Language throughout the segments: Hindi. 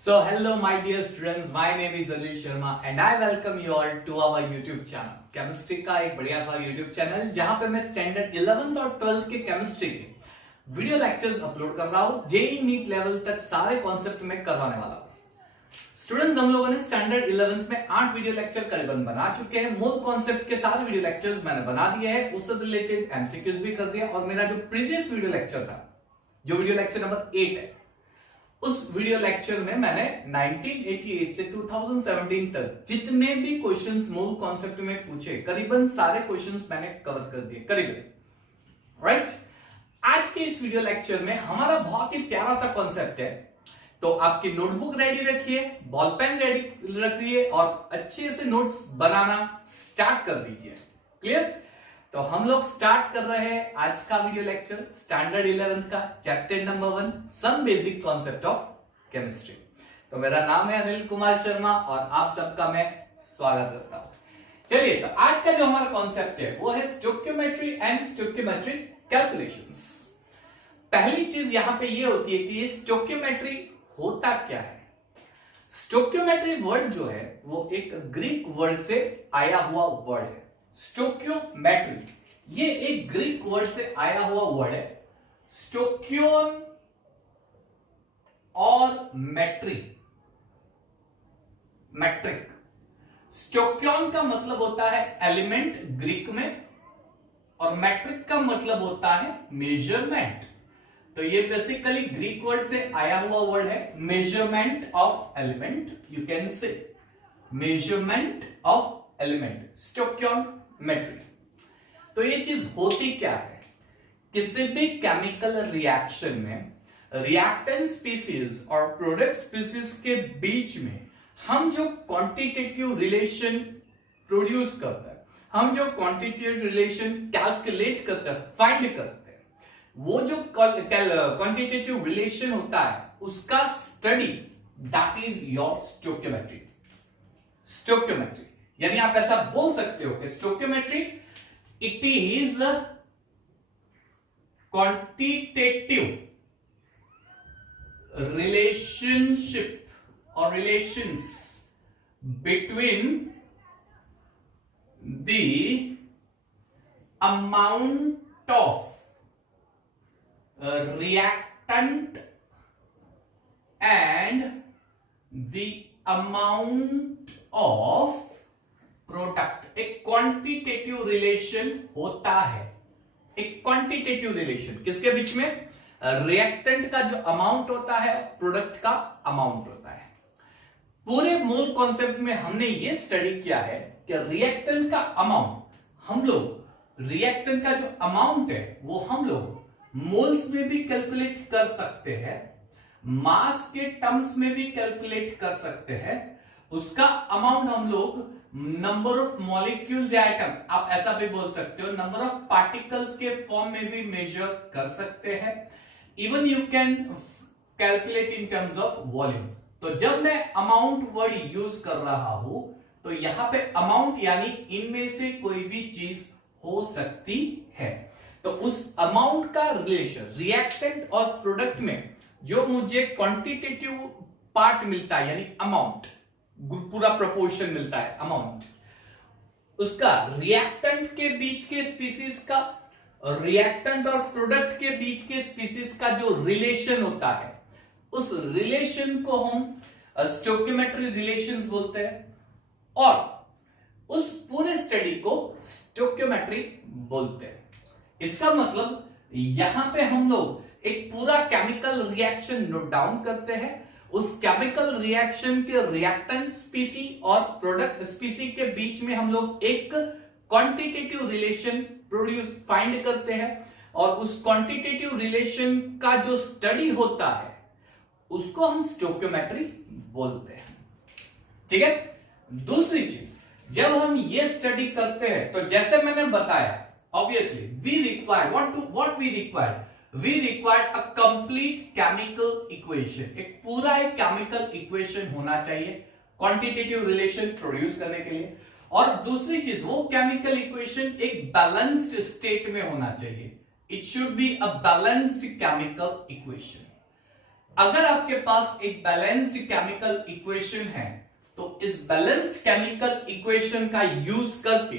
So hello my dear students, my name is Alil Sharma and I welcome you all to our YouTube channel. Chemistry का एक बढ़िया सा YouTube चैनल जहां पे मैं स्टैंडर्ड 11th और 12th के केमिस्ट्री के वीडियो लेक्चर्स अपलोड कर रहा हूं। जेईई नीट लेवल तक सारे कॉन्सेप्ट में करवाने वाला हूं। स्टूडेंट्स, हम लोगों ने स्टैंडर्ड 11th में 8 वीडियो लेक्चर करीबन बना चुके हैं। मूल कॉन्सेप्ट के सारे वीडियो लेक्चर्स मैंने बना दिए हैं, उससे रिलेटेड एमसीक्यूज भी कर दिया और मेरा जो प्रीवियस वीडियो लेक्चर था, जो वीडियो लेक्चर नंबर 8 है, उस वीडियो लेक्चर में मैंने 1988 से 2017 तक जितने भी क्वेश्चंस मूल कॉन्सेप्ट में पूछे, करीबन सारे क्वेश्चंस मैंने कवर कर दिए करीबन। राइट, आज के इस वीडियो लेक्चर में हमारा बहुत ही प्यारा सा कॉन्सेप्ट है। तो आपकी नोटबुक रेडी रखिए, बॉल पेन रेडी रखिए और अच्छे से नोट्स बनाना स्टार्ट कर दीजिए। क्लियर? तो हम लोग स्टार्ट कर रहे हैं आज का वीडियो लेक्चर स्टैंडर्ड 11th का chapter number 1 some basic concept of chemistry. तो मेरा नाम है अनिल कुमार शर्मा और आप सबका मैं स्वागत करता हूं। चलिए, तो आज का जो हमारा कॉन्सेप्ट है वो है स्टोइकियोमेट्री एंड स्टोइकियोमेट्रिक कैलकुलेशंस। पहली चीज यहां पे ये होती है कि ये स्टोइकियोमेट्री होता क्या है। स्टोइकियोमेट्री वर्ड जो है वो एक ग्रीक वर्ड से आया हुआ वर्ड है। स्टोइकियोमेट्री ये एक ग्रीक वर्ड से आया हुआ वर्ड है। स्टोइकियोन और मैट्रिक। स्टोइकियोन का मतलब होता है एलिमेंट ग्रीक में और मैट्रिक का मतलब होता है मेजरमेंट। तो ये बेसिकली ग्रीक वर्ड से आया हुआ वर्ड है। Measurement of element, you can say measurement of element, stoichiometry. तो ये चीज होती क्या है, किसी भी केमिकल रिएक्शन में रिएक्टेंट स्पीसीज और प्रोडक्ट स्पीसीज के बीच में हम जो क्वांटिटेटिव रिलेशन प्रोड्यूस करते हैं, हम जो क्वांटिटेटिव रिलेशन कैलकुलेट करते हैं, फाइंड करते हैं, वो जो क्वांटिटेटिव रिलेशन होता है उसका study, that is your stoichiometry. Stoichiometry यानी आप ऐसा बोल सकते हो कि stoichiometry it is quantitative relationship और relations between the amount of reactant and the amount of product. एक क्वांटिटेटिव रिलेशन होता है, एक क्वांटिटेटिव रिलेशन किसके बीच में, रिएक्टेंट का जो अमाउंट होता है, प्रोडक्ट का अमाउंट होता है। पूरे मूल कॉन्सेप्ट में हमने ये स्टडी किया है कि रिएक्टेंट का अमाउंट हम लोग, रिएक्टेंट का जो अमाउंट है वो हम लोग मोल्स में भी कैलकुलेट कर सकते हैं, मास के टर्म्स में भी कैलकुलेट कर सकते हैं। उसका अमाउंट हम लोग नंबर ऑफ मॉलिक्यूल्स या आइटम, आप ऐसा भी बोल सकते हो, नंबर ऑफ पार्टिकल्स के फॉर्म में भी मेजर कर सकते हैं। Even you can calculate in terms of volume. तो जब मैं अमाउंट वर्ड यूज कर रहा हूं तो यहां पे अमाउंट यानी इनमें से कोई भी चीज हो सकती है। तो उस अमाउंट का रिलेशन रिएक्टेंट और प्रोडक्ट में जो मुझे क्वांटिटेटिव पार्ट मिलता है यानी अमाउंट, पूरा प्रोपोर्शन मिलता है अमाउंट, उसका रिएक्टेंट के बीच के स्पीसीज का, रिएक्टेंट और प्रोडक्ट के बीच के स्पीसीज का जो रिलेशन होता है, उस रिलेशन को हम स्टोइकियोमेट्री रिलेशंस बोलते हैं और उस पूरे स्टडी को स्टोइकियोमेट्री बोलते हैं। इसका मतलब यहां पे हम लोग एक पूरा केमिकल रिएक्शन नोट डाउन करते हैं, उस केमिकल रिएक्शन के रिएक्टेंट स्पीसी और प्रोडक्ट स्पीसी के बीच में हम लोग एक क्वांटिटेटिव रिलेशन प्रोड्यूस फाइंड करते हैं और उस क्वांटिटेटिव रिलेशन का जो स्टडी होता है उसको हम स्टोइकियोमेट्री बोलते हैं। ठीक है। दूसरी चीज, जब हम ये स्टडी करते हैं तो जैसे मैंने बताया, obviously we require what we require a complete chemical equation। एक पूरा एक केमिकल इक्वेशन होना चाहिए क्वांटिटेटिव रिलेशन प्रोड्यूस करने के लिए। और दूसरी चीज, वो केमिकल इक्वेशन एक बैलेंस्ड स्टेट में होना चाहिए। It should be a balanced chemical equation. अगर आपके पास एक बैलेंस्ड केमिकल इक्वेशन है तो इस बैलेंस्ड केमिकल इक्वेशन का यूज करके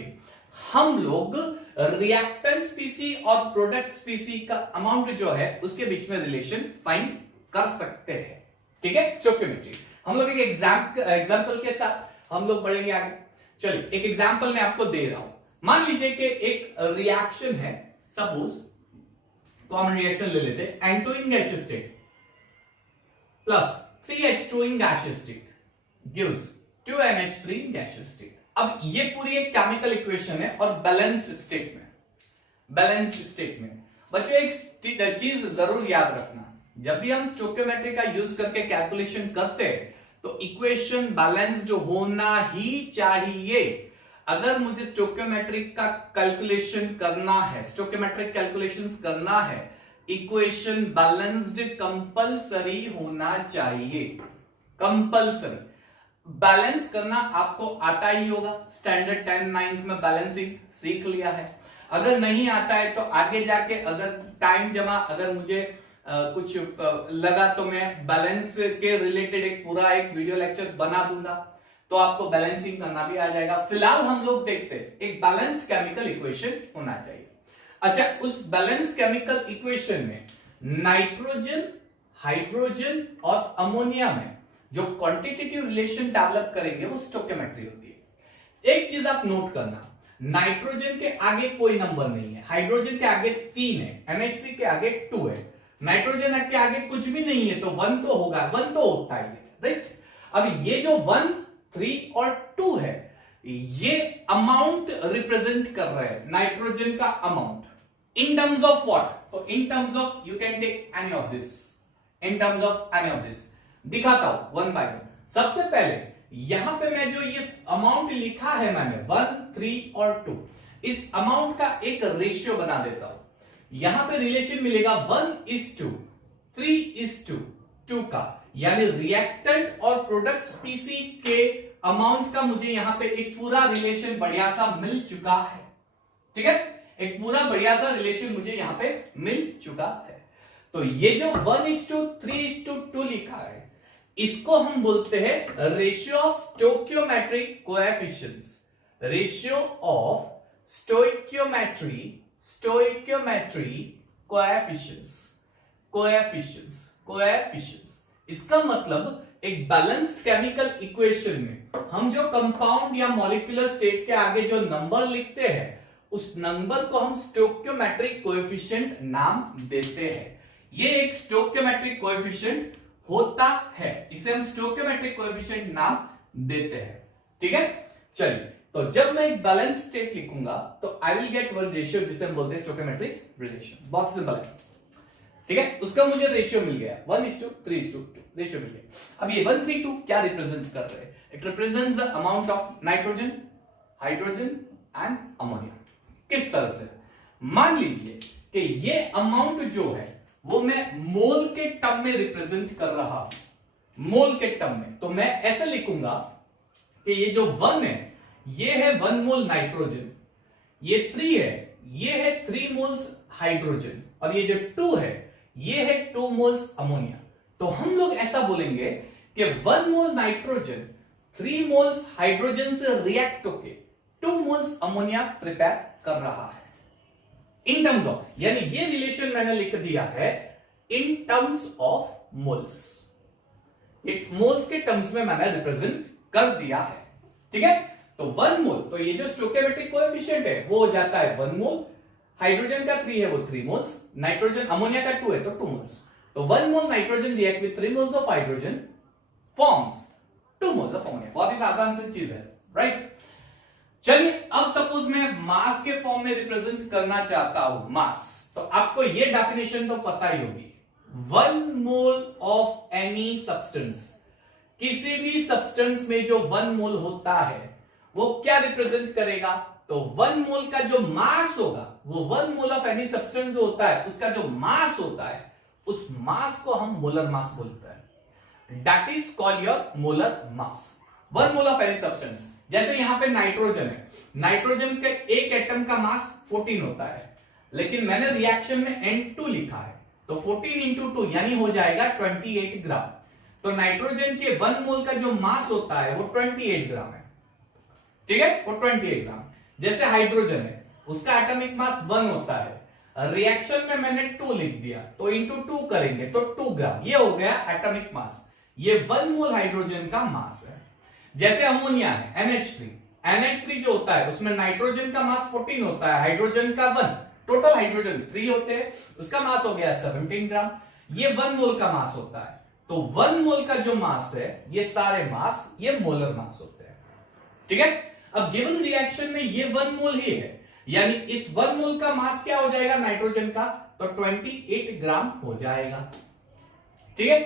हम लोग रिएक्टेंट स्पीसी और प्रोडक्ट स्पीसी का अमाउंट जो है उसके बीच में रिलेशन फाइंड कर सकते हैं। ठीक है, स्टोइकियोमेट्री हम लोग एक एग्जाम्पल के साथ हम लोग बढ़ेंगे आगे। चलिए एक एग्जाम्पल मैं आपको दे रहा हूं। मान लीजिए कि एक रिएक्शन है, सपोज कॉमन रिएक्शन ले लेते हैं, N2 in gaseous state plus 3H2 in gaseous state gives 2NH3 in gaseous state. अब ये पूरी एक केमिकल इक्वेशन है और बैलेंस्ड स्टेट में बच्चों एक चीज जरूर याद रखना, जब भी हम स्टोइकियोमेट्री का यूज करके कैलकुलेशन करते हैं तो इक्वेशन बैलेंस्ड होना ही चाहिए। अगर मुझे स्टोइकियोमेट्रिक का कैलकुलेशन करना है, स्टोइकियोमेट्रिक कैलकुलेशंस करना है, इक्वेशन बैलेंस्ड कंपलसरी होना चाहिए। कंपलसरी बैलेंस करना आपको आता ही होगा, स्टैंडर्ड 10 9th में बैलेंसिंग सीख लिया है। अगर नहीं आता है तो आगे जाके अगर टाइम जमा अगर मुझे कुछ लगा तो मैं बैलेंस के रिलेटेड एक पूरा एक वीडियो लेक्चर बना दूंगा, तो आपको बैलेंसिंग करना भी आ जाएगा। फिलहाल हम लोग देखते हैं एक बैलेंस्ड केमिकल इक्वेशन होना चाहिए। अच्छा, उस बैलेंस केमिकल इक्वेशन में नाइट्रोजन, हाइड्रोजन और अमोनिया में जो क्वांटिटेटिव रिलेशन डेवलप करेंगे वो स्टोइकियोमेट्री होती है। एक चीज आप नोट करना, नाइट्रोजन के आगे कोई नंबर नहीं है, हाइड्रोजन के आगे 3 है, NH3 के आगे 2 है, नाइट्रोजन के आगे कुछ भी नहीं है तो 1 तो होगा, 1 तो होता ही है, राइट। अब ये जो 1, 3 और 2 है ये अमाउंट रिप्रेजेंट कर रहे हैं, नाइट्रोजन का amount in terms of what, तो in terms of you can take any of this, in terms of any of this. दिखाता हूं वन बाय वन। सबसे पहले यहां पे मैं जो ये अमाउंट लिखा है मैंने 1, 3 और 2, इस अमाउंट का एक रेशियो बना देता हूं। यहां पे रिलेशन मिलेगा 1:2, 3:2 का, यानी रिएक्टेंट और प्रोडक्ट स्पीसी के अमाउंट का मुझे यहां पे एक पूरा रिलेशन बढ़िया सा मिल चुका है। ठीक है, एक पूरा बढ़िया सा रिलेशन मुझे यहां पे मिल चुका है। तो ये जो 1:3:2 लिखा है इसको हम बोलते हैं ratio of stoichiometric coefficients, ratio of stoichiometry coefficients. इसका मतलब एक बैलेंस्ड केमिकल इक्वेशन में हम जो कंपाउंड या मॉलिक्यूलर स्टेट के आगे जो नंबर लिखते हैं उस नंबर को हम स्टोइकियोमेट्रिक कोएफिशिएंट नाम देते हैं। ये एक स्टोइकियोमेट्रिक कोएफिशिएंट होता है, इसे हम स्टोइकियोमेट्रिक कोएफिशिएंट नाम देते हैं। ठीक है, चलिए तो जब मैं एक बैलेंस स्टेट लिखूंगा तो I will get one ratio जिसे हम बोलते हैं स्टोइकियोमेट्रिक रिलेशन। बहुत सिंपल है, ठीक है। उसका मुझे रेशियो मिल गया 1:3:2 रेशियो मिल गया। अब ये 1, 3, 2 क्या रिप्रेजेंट कर रहे हैं? It represents the amount of nitrogen, hydrogen and ammonia. किस तरह से? मान लीजिए कि ये अमाउंट जो है वो मैं मोल के टर्म में रिप्रेजेंट कर रहा हूं, मोल के टर्म में। तो मैं ऐसे लिखूंगा कि ये जो 1 है ये है 1 मोल नाइट्रोजन, ये 3 है ये है 3 मोल्स हाइड्रोजन, और ये जो 2 है ये है 2 मोल्स अमोनिया। तो हम लोग ऐसा बोलेंगे कि 1 मोल नाइट्रोजन 3 मोल्स हाइड्रोजन से रिएक्ट होके 2 मोल्स अमोनिया प्रिपेयर कर रहा है इन टर्म्स ऑफ, यानी ये रिलेशन मैंने लिख दिया है इन टर्म्स ऑफ मोल्स, एक मोल्स के टर्म्स में मैंने रिप्रेजेंट कर दिया है। ठीक है, तो 1 मोल, तो ये जो स्टोइकियोमेट्रिक कोएफिशिएंट है वो हो जाता है 1 मोल, हाइड्रोजन का 3 है वो 3 मोल्स, नाइट्रोजन अमोनिया का 2 है तो 2 मोल्स। तो 1 mole nitrogen react with 3 moles of hydrogen forms 2 moles of ammonia. बहुत ही आसान सी चीज है, राइट। चलिए अब सपोज मैं मास के फॉर्म में रिप्रेजेंट करना चाहता हूं, मास, तो आपको ये डेफिनेशन तो पता ही होगी। 1 मोल ऑफ एनी सब्सटेंस, किसी भी सब्सटेंस में जो 1 मोल होता है वो क्या रिप्रेजेंट करेगा? तो 1 मोल का जो मास होगा वो 1 मोल ऑफ एनी सब्सटेंस होता है, उसका जो मास होता है उस मास को हम मोलर मास बोलते हैं। That is called your molar mass. 1 mole of any substance, जैसे यहां पे नाइट्रोजन है, नाइट्रोजन के एक एटम का मास 14 होता है, लेकिन मैंने रिएक्शन में N2 लिखा है तो 14 इंटू 2 यानी हो जाएगा 28 ग्राम। तो नाइट्रोजन के 1 मोल का जो मास होता है वो 28 ग्राम है, ठीक है, वो 28 ग्राम। जैसे हाइड्रोजन है, उसका एटॉमिक मास 1 होता है, रिएक्शन में मैंने 2 लिख दिया, तो इंटू 2 करेंगे तो 2 ग्राम, ये हो गया एटॉमिक मास। ये 1 मोल हाइड्रोजन का मास है। जैसे अमोनिया है NH3 जो होता है उसमें नाइट्रोजन का मास 14 होता है, हाइड्रोजन का 1, टोटल हाइड्रोजन 3 होते हैं, उसका मास हो गया 17 ग्राम। ये 1 मोल का मास होता है, तो 1 मोल का जो मास है, ये सारे मास ये मोलर मास होते हैं, ठीक है। अब गिवन रिएक्शन में ये 1 मोल ही है, यानी इस 1 मोल का मास क्या हो जाएगा नाइट्रोजन का, तो 28 ग्राम हो जाएगा, ठीक है।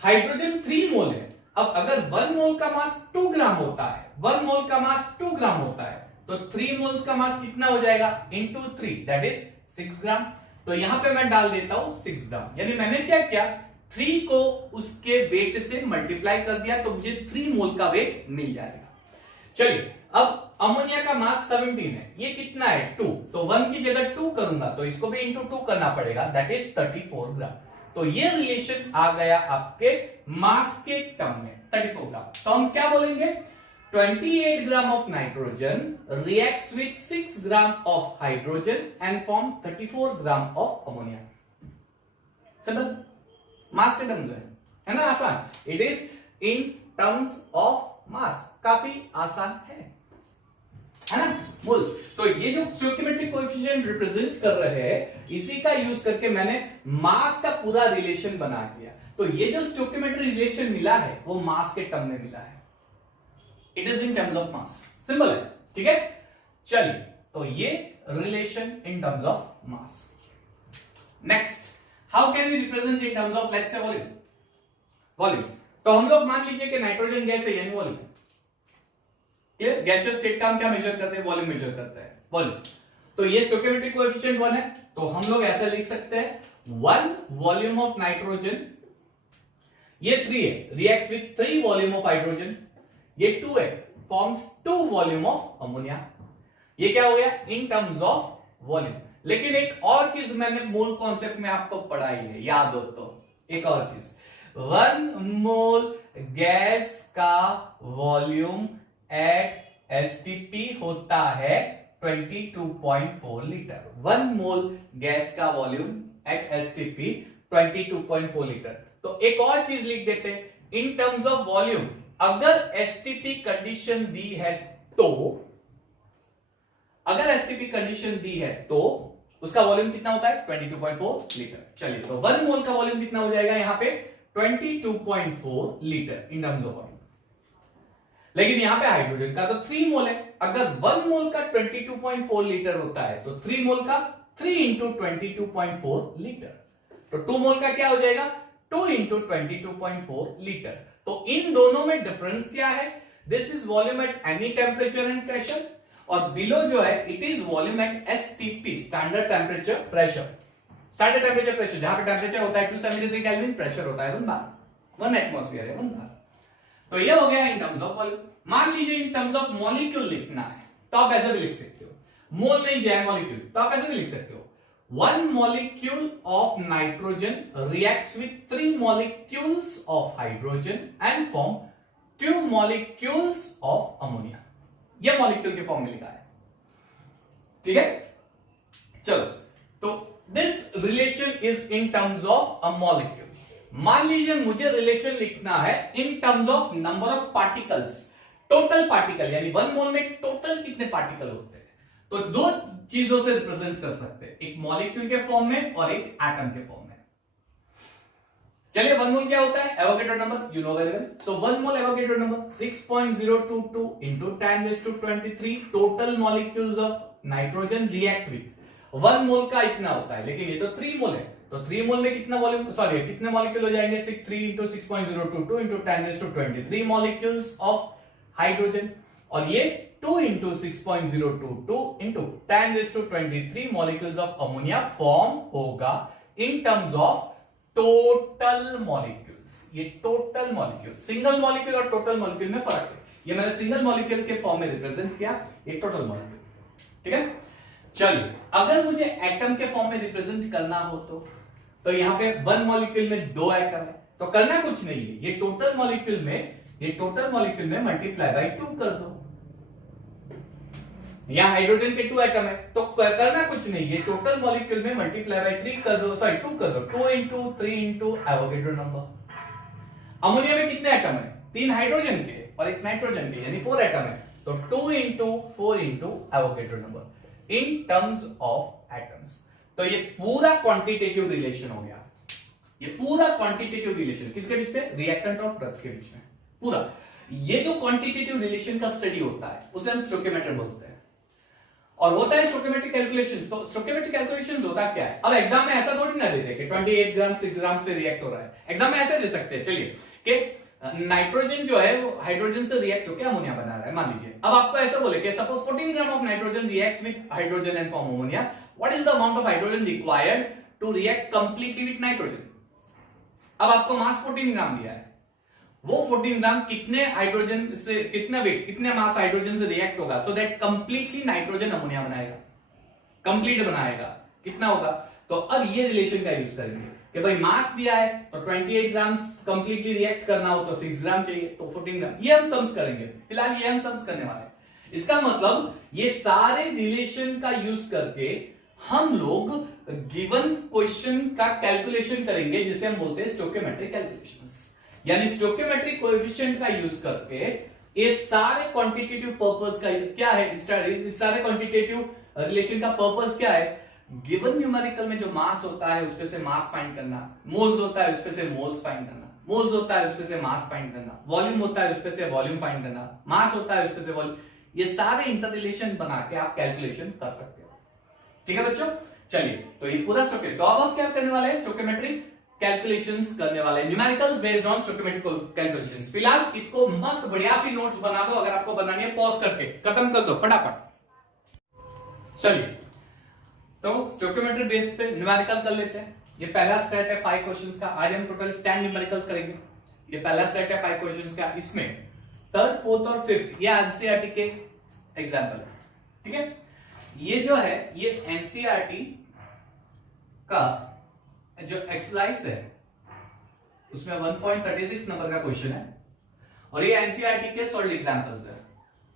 हाइड्रोजन 3 मोल है। अब अगर 1 मोल का मास 2 ग्राम होता है, 1 मोल का मास 2 ग्राम होता है, तो 3 मोल्स का मास कितना हो जाएगा, इंटू 3 दैट इज 6 ग्राम। तो यहां पे मैं डाल देता हूं 6 ग्राम, यानी मैंने क्या किया, 3 को उसके वेट से मल्टीप्लाई कर दिया, तो मुझे 3 मोल का वेट मिल जाएगा। चलिए, अब अमोनिया का मास 17 है, ये कितना है 2, तो 1 की जगह 2 करूंगा तो इसको भी इंटू 2 करना पड़ेगा, दैट इज 34 ग्राम। तो ये रिलेशन आ गया आपके मास के टर्म में 34 ग्राम। तो हम क्या बोलेंगे, 28 ग्राम of nitrogen reacts with 6 gram of hydrogen and form 34 gram of ammonia. Simple, मास के टर्म्स है ना, आसान। It is in terms of मास, काफी आसान है ना, मोल्स। तो ये जो स्टोइकियोमेट्रिक कोएफिशिएंट रिप्रेजेंट कर रहे हैं, इसी का यूज करके मैंने मास का पूरा रिलेशन बना दिया। तो ये जो स्टोइकियोमेट्रिक रिलेशन मिला है वो मास के टर्म में मिला है, it is in terms of mass, simple है, ठीक है। चलिए, तो ये relation in terms of mass. Next, how can we represent in terms of let's say volume. Volume, तो हम लोग मान लीजिए कि नाइट्रोजन गैस है, यानी वॉल्यूम। क्लियर, गैसियस स्टेट का हम क्या मेजर करते हैं, वॉल्यूम मेजर करते हैं, वॉल्यूम। तो ये स्टोइकियोमेट्रिक कोएफिशिएंट 1 है, तो हम लोग ऐसा लिख सकते हैं 1 वॉल्यूम ऑफ नाइट्रोजन, ये 3 है, reacts with 3 volume of hydrogen, ये 2 है, फॉर्म्स 2 वॉल्यूम ऑफ अमोनिया। ये क्या हो गया, इन टर्म्स ऑफ वॉल्यूम। लेकिन एक और चीज मैंने मूल कॉन्सेप्ट में आपको पढ़ाई है, याद हो तो, एक और चीज, 1 मोल गैस का वॉल्यूम एट एसटीपी होता है 22.4 लीटर। 1 मोल गैस का वॉल्यूम एट एसटीपी 22.4 लीटर। तो एक और चीज लिख देते हैं, इन टर्म्स ऑफ वॉल्यूम, अगर एसटीपी कंडीशन दी है तो, अगर एसटीपी कंडीशन दी है तो उसका वॉल्यूम कितना होता है 22.4 लीटर। चलिए, तो 1 मोल का वॉल्यूम कितना हो जाएगा यहां पे 22.4 litre in terms of volume. लेकिन यहां पे हाइड्रोजन का तो 3 मोल है, अगर 1 मोल का 22.4 लीटर होता है तो 3 मोल का 3 इंटू 22.4 लीटर, तो 2 मोल का क्या हो जाएगा 2 इंटू 22.4 लीटर। तो इन दोनों में डिफरेंस क्या है, this is volume at any temperature and pressure, और बिलो जो है it is volume at STP, standard temperature pressure. Standard temperature pressure, जहां पे टेम्परेचर होता है 273 केल्विन, प्रेशर होता है 1 बार, 1 एटमॉस्फेयर है 1 बार। तो ये हो गया इन टर्म्स ऑफ वॉल्यूम। मान लीजिए इन टर्म्स ऑफ मॉलिक्यूल लिखना है, तो आप ऐसे भी लिख सकते हो, मोल नहीं दिया है मॉलिक्यूल, तो आप ऐसे भी लिख सकते हो, 1 molecule of nitrogen reacts with 3 molecules of hydrogen and form 2 molecules of ammonia। यह मॉलिक्यूल के फॉर्म में लिखा है, ठीक है। चलो, तो this relation is in terms of a molecule. मान लीजिए मुझे रिलेशन लिखना है इन terms of number of particles, total particle, यानी 1 मोल में टोटल कितने पार्टिकल होते हैं। तो 2 चीजों से रिप्रेजेंट कर सकते हैं, एक मॉलिक्यूल के फॉर्म में और एक एटम के फॉर्म में। चलिए, 1 मोल क्या होता है, Avogadro number, you know very well. So 1 mole Avogadro number 6.022 into 10⁻23 total molecules of nitrogen react with 1 मोल का इतना होता है, लेकिन ये तो 3 मोल है, तो 3 मोल में कितना वॉल्यूम, सॉरी कितने मॉलिक्यूल हो जाएंगे, 3 into 6.022 into 10⁻23 molecules of hydrogen, और ये 2 into 6.022 into 10⁻23 molecules of ammonia form होगा इन टर्म्स ऑफ टोटल मॉलिक्यूल्स। ये टोटल मॉलिक्यूल, सिंगल मॉलिक्यूल और टोटल मॉलिक्यूल में फर्क है, ये मैंने सिंगल मॉलिक्यूल के फॉर्म में रिप्रेजेंट किया, ये टोटल मॉलिक्यूल, ठीक है। चलिए, अगर मुझे एटम के फॉर्म में रिप्रेजेंट करना हो तो यहां पे 1 मॉलिक्यूल में 2 एटम है, तो करना कुछ नहीं है, ये टोटल मॉलिक्यूल में मल्टीप्लाई बाय 2 कर दो। यहां हाइड्रोजन के 2 एटम है, तो करना कुछ नहीं, ये टोटल मॉलिक्यूल में मल्टीप्लाई बाय 3 कर दो, सॉरी 2 कर दो, 2 into 3 into Avogadro number. Ammonia में कितने एटम है, 3 हाइड्रोजन के और 1 नाइट्रोजन के, यानी 4 एटम है, तो 2 into 4 into Avogadro number in terms of atoms. तो ये पूरा क्वांटिटेटिव रिलेशन हो गया, ये पूरा क्वांटिटेटिव रिलेशन किसके बीच में, रिएक्टेंट और प्रोडक्ट के बीच में पूरा। ये जो क्वांटिटेटिव रिलेशन का स्टडी होता है उसे हम स्टोइकियोमेट्री बोलते हैं, और होता है स्टोइकियोमेट्रिक कैलकुलेशंस। तो स्टोइकियोमेट्रिक कैलकुलेशंस होता क्या है, अब एग्जाम में ऐसा थोड़ी ना देते कि 28 ग्राम 6 ग्राम से रिएक्ट हो रहा है, एग्जाम में ऐसे दे सकते हैं, चलिए कि नाइट्रोजन जो है वो हाइड्रोजन से रिएक्ट होकर अमोनिया बना रहा है, मान लीजिए। अब आपको ऐसा बोले कि suppose 14 gram of nitrogen reacts with hydrogen and form ammonia, what is the amount of hydrogen required to react completely with nitrogen. अब आपको मास 14 ग्राम दिया है, वो 14 ग्राम कितने हाइड्रोजन से, कितना वेट, कितने मास हाइड्रोजन से रिएक्ट होगा so that completely nitrogen ammonia बनाएगा, कंप्लीट बनाएगा, कितना होगा। तो अब ये रिलेशन का यूज करेंगे कि भाई मास दिया है तो 28 ग्राम कंप्लीटली रिएक्ट करना हो तो 6 ग्राम चाहिए, तो 14 ग्राम। ये हम सम्स करेंगे, फिलहाल ये हम सम्स करने वाले हैं। इसका मतलब ये सारे रिलेशन का यूज करके हम लोग गिवन क्वेश्चन का कैलकुलेशन करेंगे, जिसे हम बोलते हैं स्टोइकियोमेट्रिक कैलकुलेशंस। यानी स्टोइकियोमेट्रिक कोएफिशिएंट का यूज करके ये सारे क्वांटिटेटिव पर्पस का क्या है, इस सारे क्वांटिटेटिव रिलेशन का पर्पस क्या है, गिवन न्यूमेरिकल में जो मास होता है उसपे से मास फाइंड करना, मोल्स होता है उसपे से मोल्स फाइंड करना, मोल्स होता है उसपे से मास फाइंड करना, वॉल्यूम होता है उसपे से वॉल्यूम फाइंड करना, मास होता है उसपे से वॉल्यूम, ये सारे इंटर रिलेशन बना के आप कैलकुलेशन कर सकते हो। ठीक है बच्चों, चलिए तो ये पूरा स्टोइकियोमेट्रिक, तो अब हम क्या करने वाले हैं, स्टोइकियोमेट्रिक कैलकुलेशंस करने वाले हैं, numericals based on stoichiometric calculations. फिलहाल इसको मस्त बढ़िया सी नोट्स बना दो, अगर आपको बनानी है पॉज करके खत्म कर दो फटाफट। चलिए तो स्टोइकियोमेट्रिक बेस पे न्यूमेरिकल कर लेते हैं। ये पहला सेट है 5 क्वेश्चंस का, आज हम टोटल 10 न्यूमेरिकल्स करेंगे। ये पहला सेट है 5 क्वेश्चंस का, इसमें थर्ड, फोर्थ और फिफ्थ ये एनसीईआरटी के एग्जांपल है। ठीक है, ये जो है ये एनसीईआरटी का जो एक्सरसाइज है उसमें 1.36 नंबर का क्वेश्चन है, और ये एनसीईआरटी के सॉल्व्ड एग्जांपल्स है,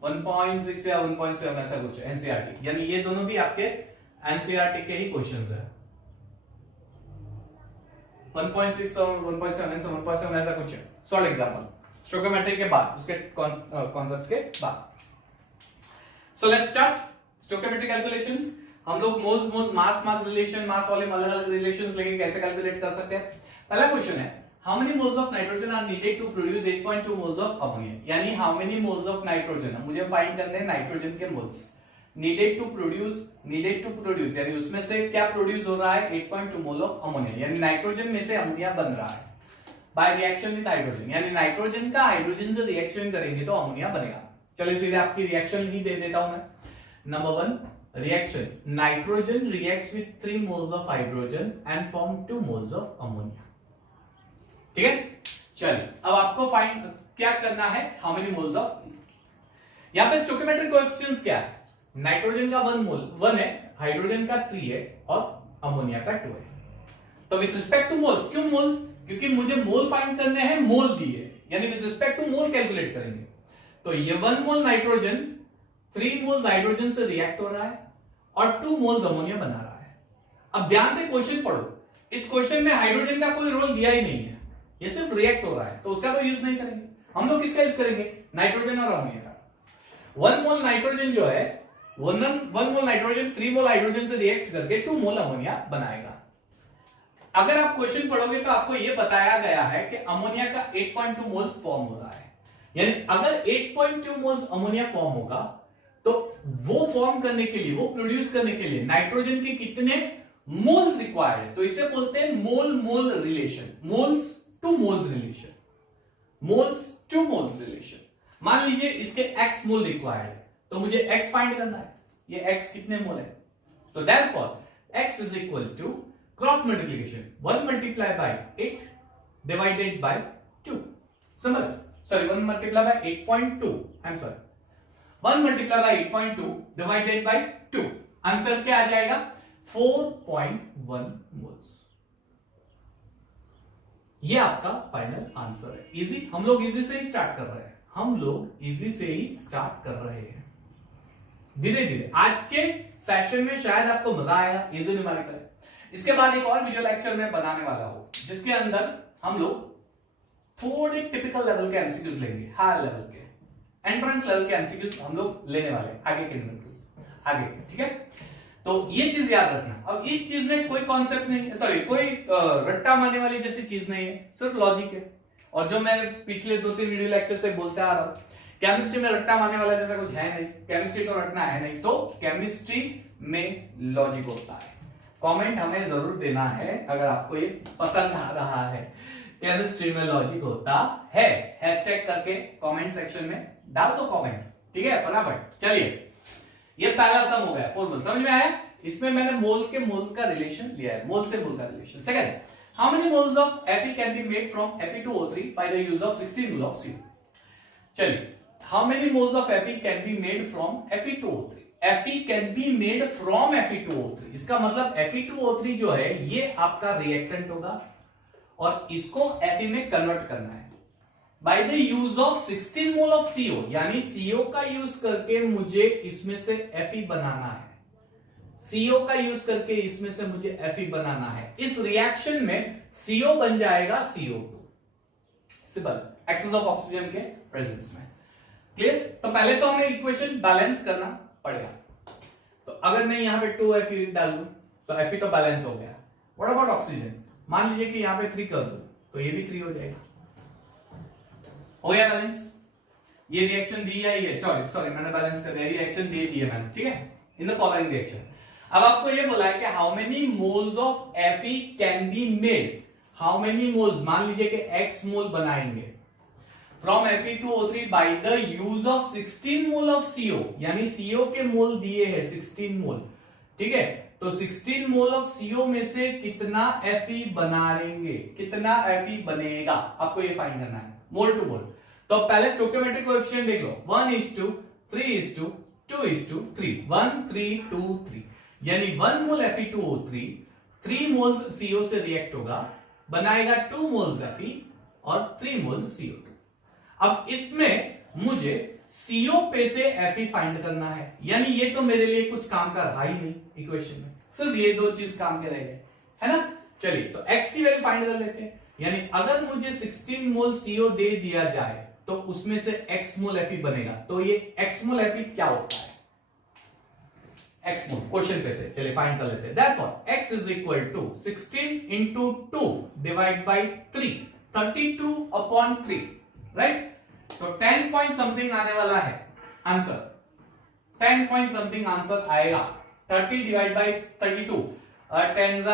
1.6 या 1.7 ऐसा कुछ है एनसीईआरटी, यानी ये दोनों भी आपके एनसीईआरटी के ही क्वेश्चंस है। 1.6 और 1.7 से 1.7 ऐसा कुछ है, सॉल्व्ड एग्जांपल स्टोइकियोमेट्रिक के बाद, उसके कॉन्सेप्ट के बाद। So let's start stoichiometric calculations. हम लोग moles mass relation, mass volume अलग अलग रिलेशंस लेके कैसे कैलकुलेट कर सकते हैं। पहला क्वेश्चन है, how many moles of nitrogen are needed to produce 8.2 moles of ammonia, यानी how many moles of nitrogen, मुझे फाइंड करने हैं नाइट्रोजन के मोल्स, नीडेड टू प्रोड्यूस यानी उसमें से क्या प्रोड्यूस हो रहा है, 8.2 मोल ऑफ अमोनिया, यानी नाइट्रोजन में से अमोनिया बन रहा है बाय रिएक्शन विद हाइड्रोजन, यानी नाइट्रोजन का हाइड्रोजन से रिएक्शन करेंगे तो अमोनिया बनेगा। चलिए सीधे आपकी रिएक्शन ही दे देता हूं मैं। Number 1 reaction, nitrogen reacts with 3 moles of hydrogen and form 2 moles of ammonia. ठीक है, चलिए अब आपको फाइंड क्या करना है, हाउ मेनी मोल्स ऑफ, यहां पे स्टोइकियोमेट्रिक कोएफिशिएंट्स क्या है, नाइट्रोजन का 1 है, हाइड्रोजन का 3 है और अमोनिया का 2 है। तो विद रिस्पेक्ट टू मोल्स, क्यों मोल्स, क्योंकि मुझे मोल फाइंड करने हैं, मोल दिए, यानी with respect to mole calculate करेंगे। तो ये 1 मोल नाइट्रोजन 3 मोल्स हाइड्रोजन से रिएक्ट हो रहा है और 2 मोल्स अमोनिया बना रहा है। अब ध्यान से क्वेश्चन पढ़ो, इस क्वेश्चन में हाइड्रोजन का कोई रोल दिया ही नहीं है, ये सिर्फ रिएक्ट हो रहा है, तो उसका कोई यूज नहीं करेंगे। हम लोग किसका यूज करेंगे, नाइट्रोजन और अमोनिया का। 1 मोल नाइट्रोजन जो है 1 मोल नाइट्रोजन 3 मोल हाइड्रोजन से रिएक्ट करके 2 मोल अमोनिया बनाएगा। अगर आप क्वेश्चन पढ़ोगे तो आपको यह बताया गया है कि अमोनिया का 8.2 मोल्स फॉर्म हो रहा है, यानी अगर 8.2 मोल्स अमोनिया फॉर्म होगा तो वो फॉर्म करने के लिए, वो प्रोड्यूस करने के लिए नाइट्रोजन के कितने मोल्स रिक्वायर्ड है, तो इसे बोलते हैं mole mole relation, moles to moles relation, moles to moles relation. मान लीजिए इसके x मोल रिक्वायर्ड है, तो मुझे x फाइंड करना है, ये x कितने मोल है, तो therefore x is equal to cross multiplication 1 multiply by 8 divided by 2, simple, sorry 1 multiply by 8.2, I am sorry 1 multiply by 8.2 divided by 2, answer क्या आ जाएगा 4.1 मोल्स। ये आपका फाइनल आंसर है। इजी, हम लोग इजी से ही स्टार्ट कर रहे हैं, हम लोग इजी से ही स्टार्ट कर रहे हैं धीरे धीरे। आज के सेशन में शायद आपको मजा आएगा, इजी न्यूमेरिकल है। इसके बाद एक और वीडियो लेक्चर में बनाने वाला हूं जिसके अंदर हम लोग थोड़े टिपिकल लेवल के एमसीक्यूज लेंगे, हाई लेवल के एंट्रेंस लेवल के एमसीक्यूज हम लोग लेने वाले आगे के आगे, ठीक है। तो ये चीज याद रखना। अब इस चीज में कोई कॉन्सेप्ट नहीं है, सॉरी कोई रट्टा मारने वाली जैसी चीज नहीं है, सिर्फ लॉजिक है। और जो मैं पिछले 2-3 वीडियो लेक्चर से बोलते आ रहा हूं, केमिस्ट्री में रट्टा मारने वाला जैसा कुछ है नहीं, केमिस्ट्री तो रटना है नहीं, तो केमिस्ट्री में लॉजिक होता है। कमेंट हमें जरूर देना है अगर आपको ये पसंद आ रहा है, केमिस्ट्री में लॉजिक होता है, हैशटैग करके कमेंट सेक्शन में डाल दो कमेंट, ठीक है फटाफट। चलिए, ये पहला सम हो गया, फॉर्मूला समझ में आया। इसमें मैंने मोल के मोल का रिलेशन लिया है, मोल से मोल का relation. Second, how many moles of Fe can be made from Fe2O3 by the use of 16 mole of CO। चलिए, how many moles of Fe can be made from Fe2O3। Fe can be made from Fe2O3, इसका मतलब Fe2O3 जो है ये आपका रिएक्टेंट होगा और इसको Fe में कन्वर्ट करना है by the use of 16 mole of CO, यानी CO का यूज करके मुझे इसमें से Fe बनाना है, CO का यूज करके इसमें से मुझे Fe बनाना है। इस रिएक्शन में CO बन जाएगा CO2, simple, excess of oxygen के प्रेजेंस में। क्लियर? तो पहले तो हमें इक्वेशन बैलेंस करना पड़ेगा। तो अगर मैं यहां पे 2Fe डाल दूं तो Fe तो बैलेंस हो गया। What about oxygen? मान लीजिए कि यहां पे 3 कर दूं तो ये भी 3 हो जाएगा, हो गया बैलेंस। ये रिएक्शन दी है, सॉरी मैंने बैलेंस कर दिया, रिएक्शन दी है मैंने, ठीक है, इन द फॉलोइंग रिएक्शन। अब आपको ये बोला है कि how many moles of Fe can be made, how many moles, मान लीजिए कि x मोल बनाएंगे from Fe2O3 by the use of 16 mole of CO, यानी CO के मोल दिए हैं 16 मोल, ठीक है। तो 16 मोल ऑफ CO में से कितना Fe बनाएंगे, कितना Fe बनेगा, आपको ये फाइंड करना है मोल टू मोल। तो पहले स्टोइकियोमेट्रिक कोएफिशिएंट देख लो, 1:3:2:3, 1 3 2 3, यानी 1 मोल Fe2O3 3 मोल्स CO से रिएक्ट होगा, बनाएगा 2 मोल्स Fe और 3 मोल्स CO2। अब इसमें मुझे CO पे से Fe फाइंड करना है, यानी ये तो मेरे लिए कुछ काम का रहा ही नहीं इक्वेशन में, सिर्फ ये दो चीज काम के रह गए, है ना। चलिए, तो x की वैल्यू फाइंड कर लेते हैं। यानी अगर मुझे 16 मोल CO दे दिया जाए तो उसमें से x मोल Fe बनेगा, तो ये x मोल Fe क्या होता है, x मोल क्वेश्चन पे से, चलिए फाइंड कर लेते हैं। Therefore x is equal to 16 into 2 divide by 3, 32 upon 3, right. तो 10 पॉइंट समथिंग आने वाला है आंसर, 10 पॉइंट समथिंग आंसर आएगा। 30 डिवाइड बाई 32, 10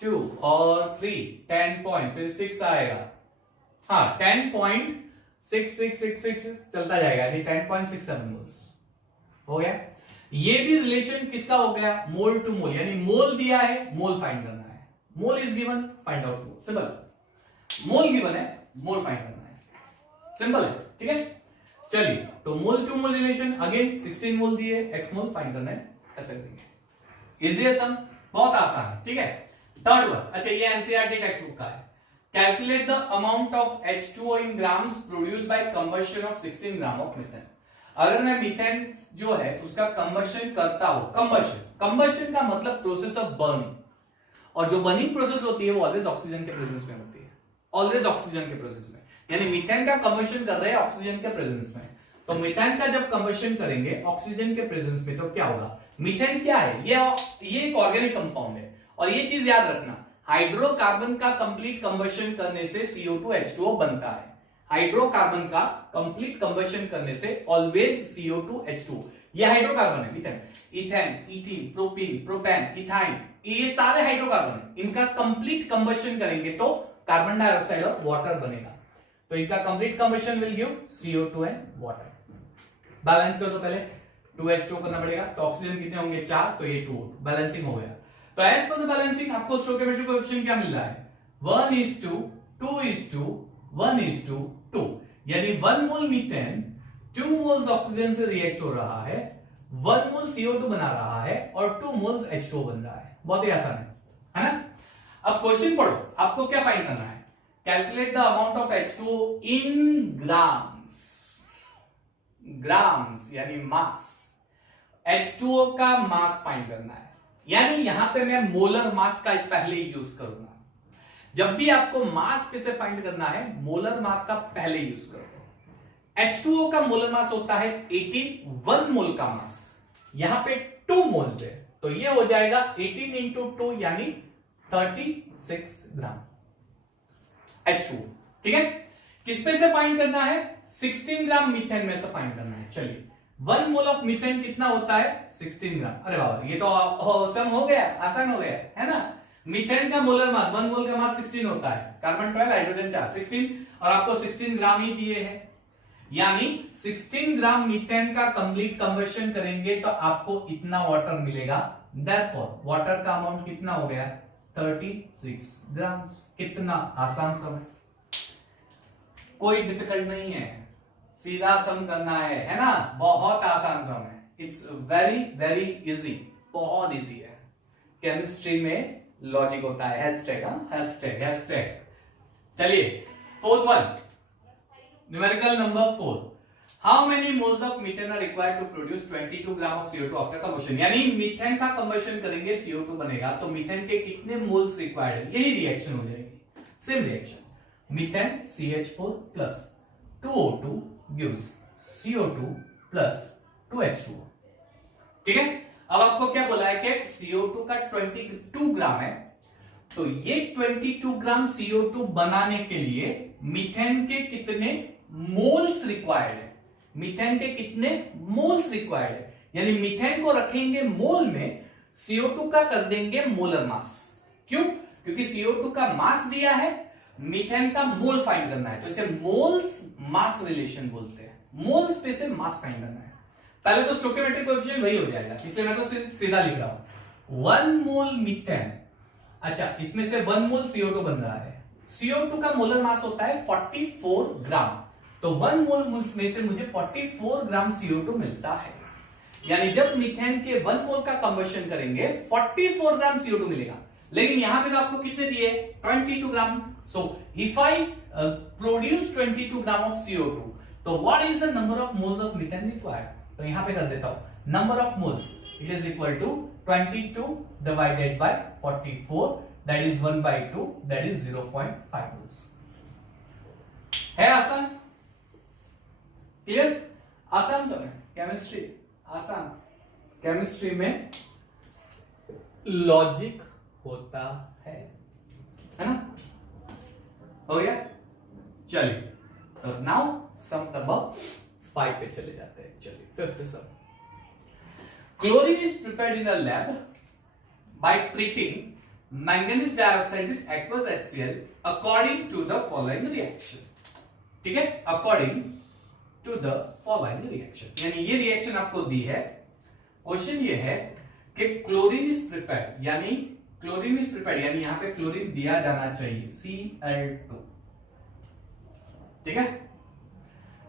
32 और 3 10 पॉइंट, फिर 6 आएगा, हाँ 10.6666 चलता जाएगा, यानी 10.67 मोल्स हो गया। ये भी रिलेशन किसका हो गया, मोल टू मोल, यानी मोल दिया है, मोल फाइंड करना है, mole is given, find out mole, simple. Mole given है, मोल फाइंड करना है, सिंपल है, ठीक है। चलिए, तो मोल टू मोल रिलेशन, अगेन 16 मोल दिए, x मोल फाइंड करना है, ऐसे करेंगे। इजी है सम, बहुत आसान है, ठीक है। थर्ड वन, अच्छा ये एनसीईआरटी टेक्स्ट बुक का है। Calculate the amount of H2O in grams produced by combustion of 16 gram of methane. अगर मैं मीथेन जो है उसका कंबशन करता हूं, कंबशन का मतलब प्रोसेस ऑफ बर्निंग, और जो बर्निंग प्रोसेस होती है वो ऑलवेज ऑक्सीजन के प्रेजेंस में होती है, ऑलवेज ऑक्सीजन के प्रेजेंस में, यानी मीथेन का कंबशन कर रहे हैं ऑक्सीजन के प्रेजेंस में। तो मीथेन का जब कंबशन करेंगे ऑक्सीजन के प्रेजेंस में तो क्या होगा, मीथेन क्या है, ये एक ऑर्गेनिक कंपाउंड है। और ये चीज याद रखना, हाइड्रोकार्बन का कंप्लीट कंबशन करने से CO2 H2O बनता है, हाइड्रोकार्बन का कंप्लीट कंबशन करने से ऑलवेज CO2 H2O, ये हाइड्रोकार्बन है, methane, ethane, ethene, propene, propane, ethyne, ये सारे हाइड्रोकार्बन है। इनका कंप्लीट कंबशन करेंगे तो कार्बन डाइऑक्साइड और वाटर बनेगा, तो इनका complete combustion will give CO2 and water. Balance करो तो पहले 2H2O करना पड़ेगा, तो ऑक्सीजन कितने होंगे 4, तो ये 2, बैलेंसिंग हो गया। तो एज पर द बैलेंसिंग आपको स्टोइकियोमेट्रिक कोएफिशिएंट क्या मिल रहा है, 1:2:1:2, यानी 1 मोल मीथेन 2 मोल्स ऑक्सीजन से रिएक्ट हो रहा है, 1 मोल CO2 बना रहा है और 2 मोल्स H2O बन रहा है। बहुत ही आसान है ना। अब क्वेश्चन पढ़ो, आपको क्या फाइंड करना है? Calculate the amount of H2O in grams, grams यानी मास। H2O का मास फाइंड करना है, यानी यहां पे मैं मोलर मास का पहले ही यूज करूंगा। जब भी आपको मास किसे फाइंड करना है, मोलर मास का पहले यूज करो। H2O का मोलर मास होता है 18, 1 मोल का मास, यहां पे 2 मोल्स है, तो ये हो जाएगा 18 इंटू 2 यानी 36 ग्राम H2O। ठीक है, किस पे से फाइंड करना है? 16 ग्राम मीथेन में से फाइंड करना है। चलिए, 1 मोल ऑफ मीथेन कितना होता है? 16 ग्राम। अरे बाबा, ये तो औसम हो गया, आसान हो गया है ना। मीथेन का मोलर मास, 1 मोल का मास 16 होता है, कार्बन 12 हाइड्रोजन 4, 16, और आपको 16 ग्राम ही दिए हैं, यानी 16 ग्राम मीथेन का कंप्लीट कंबशन करेंगे तो आपको इतना वाटर मिलेगा। देयरफॉर वाटर का अमाउंट कितना हो गया? 36 ग्राम। कितना आसान सम है, कोई डिफिकल्ट नहीं है, सीधा सम करना है ना, बहुत आसान सम है। इट्स वेरी वेरी इजी, बहुत इजी है। केमिस्ट्री में लॉजिक होता है, हैशटैग, हैशटैग हैशटैग। चलिए, fourth one, numerical number 4। How many moles of methane are required to produce 22 gram of CO2 after combustion? यानी मीथेन का कंबशन करेंगे, CO2 बनेगा, तो मीथेन के कितने मोल्स रिक्वायर्ड है? यही रिएक्शन हो जाएगी, same reaction. Methane CH4 plus 2O2 gives CO2 plus 2H2O। ठीक है, अब आपको क्या बोला है कि CO2 का 22 ग्राम है, तो ये 22 ग्राम CO2 बनाने के लिए मीथेन के कितने मोल्स रिक्वायर्ड है? मीथेन के कितने मोल्स रिक्वायर्ड है, यानी मीथेन को रखेंगे मोल में, CO2 का कर देंगे मोलर मास। क्यों? क्योंकि CO2 का मास दिया है, मीथेन का मोल फाइंड करना है, तो इसे मोल्स मास रिलेशन बोलते हैं। मोल्स पे से मास फाइंड करना है। पहले तो स्टोइकियोमेट्रिक कोएफिशिएंट वही हो जाएगा, इसलिए मैं तो सीधा लिख रहा हूं 1 मोल मीथेन। अच्छा, इसमें से 1 मोल CO2 बन रहा है, CO2 का मोलर मास होता है 44 ग्राम, तो 1 मोल में से मुझे 44 ग्राम CO2 मिलता है। यानी जब मीथेन के 1 मोल का कंबशन करेंगे 44 ग्राम CO2 मिलेगा, लेकिन यहां पे तो आपको कितने दिए? 22 gram. So if I produce 22 gram of CO2, तो what is the number of moles of methane required? तो यहां पे कर देता हूं, number of moles it is equal to 22 divided by 44, that is 1/2, that is 0.5 moles। है आसान? क्लियर? आसान सब है केमिस्ट्री, आसान। केमिस्ट्री में लॉजिक होता है ना? हो गया? चलिए, तो नाउ सम नंबर 5 पे चले जाते हैं। चलिए, fifth some. Chlorine is prepared in a lab by treating manganese dioxide with aqueous HCl according to the following reaction। ठीक है, according to the following reaction, यानी ये रिएक्शन आपको दी है। क्वेश्चन ये है कि क्लोरीन इज प्रिपेयर्ड, यानी क्लोरीन इज प्रिपेयर्ड, यानी यहां पे क्लोरीन दिया जाना चाहिए Cl2। ठीक है,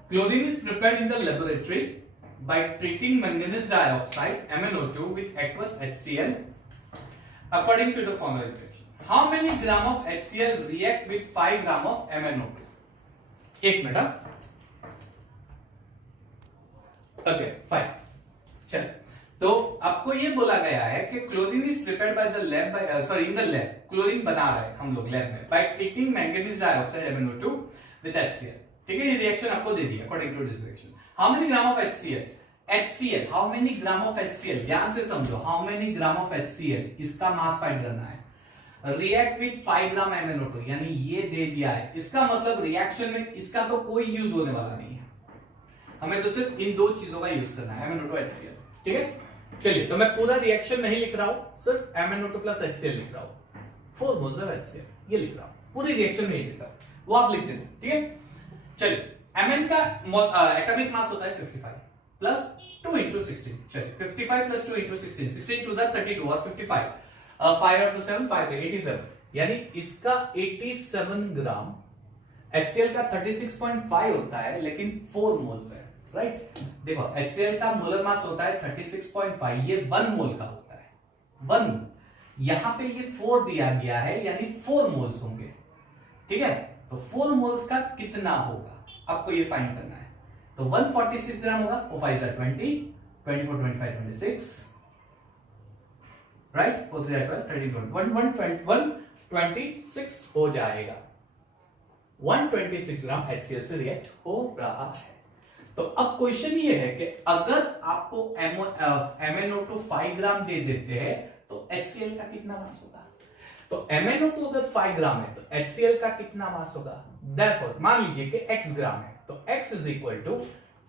chlorine is prepared in the laboratory by treating manganese dioxide MnO2 with aqueous HCl according to the following reaction। How many gram of HCl react with 5 gram of MnO2? एक मिनट, ओके फाइन। चल, तो आपको ये बोला गया है कि chlorine is prepared by the lab, in the lab, chlorine बना रहे हैं हम लोग लैब में, by treating manganese dioxide MnO2 with HCl। ठीक है, ये रिएक्शन आपको दे दिया according to this reaction. How many gram of HCl? HCl, how many gram of HCl? ध्यान से समझो, how many gram of HCl, इसका मास फाइंड करना है। रिएक्ट विद 5 ग्राम MnO2, यानी ये दे दिया है, इसका मतलब रिएक्शन में इसका तो कोई यूज होने वाला नहीं है, हमें तो सिर्फ इन दो चीजों का यूज करना है, MnO2 HCl। ठीक है, चलिए, तो मैं पूरा रिएक्शन नहीं लिख रहा हूं, सिर्फ MnO2 प्लस HCl लिख रहा हूं, 4 मोल्स ऑफ HCl ये लिख रहा हूं, पूरी रिएक्शन नहीं लिख रहा, वो आप लिख देते। ठीक है, चलिए, Mn का एटॉमिक मास होता है 55 प्लस 2 इंटू 16। चलिए, 55 प्लस 2 इंटू 16, 16 टू 32 और 55, 5 और 2 7, 5 87, यानी इसका 87 ग्राम। HCl का 36.5 होता है, लेकिन 4 मोल्स है, राइट? देखो, HCl का मोलर मास होता है 36.5, ये 1 मोल का होता है, 1। यहां पे ये 4 दिया गया है, यानी 4 मोल्स होंगे, ठीक है। तो 4 मोल्स का कितना होगा आपको ये फाइंड करना है। तो 146 ग्राम होगा, 4 5 20, 24 25 26, राइट, 4 3 12 126 हो जाएगा। 126 ग्राम HCl से रिएक्ट हो रहा है। तो अब क्वेश्चन ये है कि अगर आपको MnO2 5 ग्राम दे देते हैं तो HCl का कितना मास होगा। तो MnO2 अगर 5 ग्राम है तो HCl का कितना मास होगा। Therefore, मान लीजिए कि x ग्राम है तो x is equal to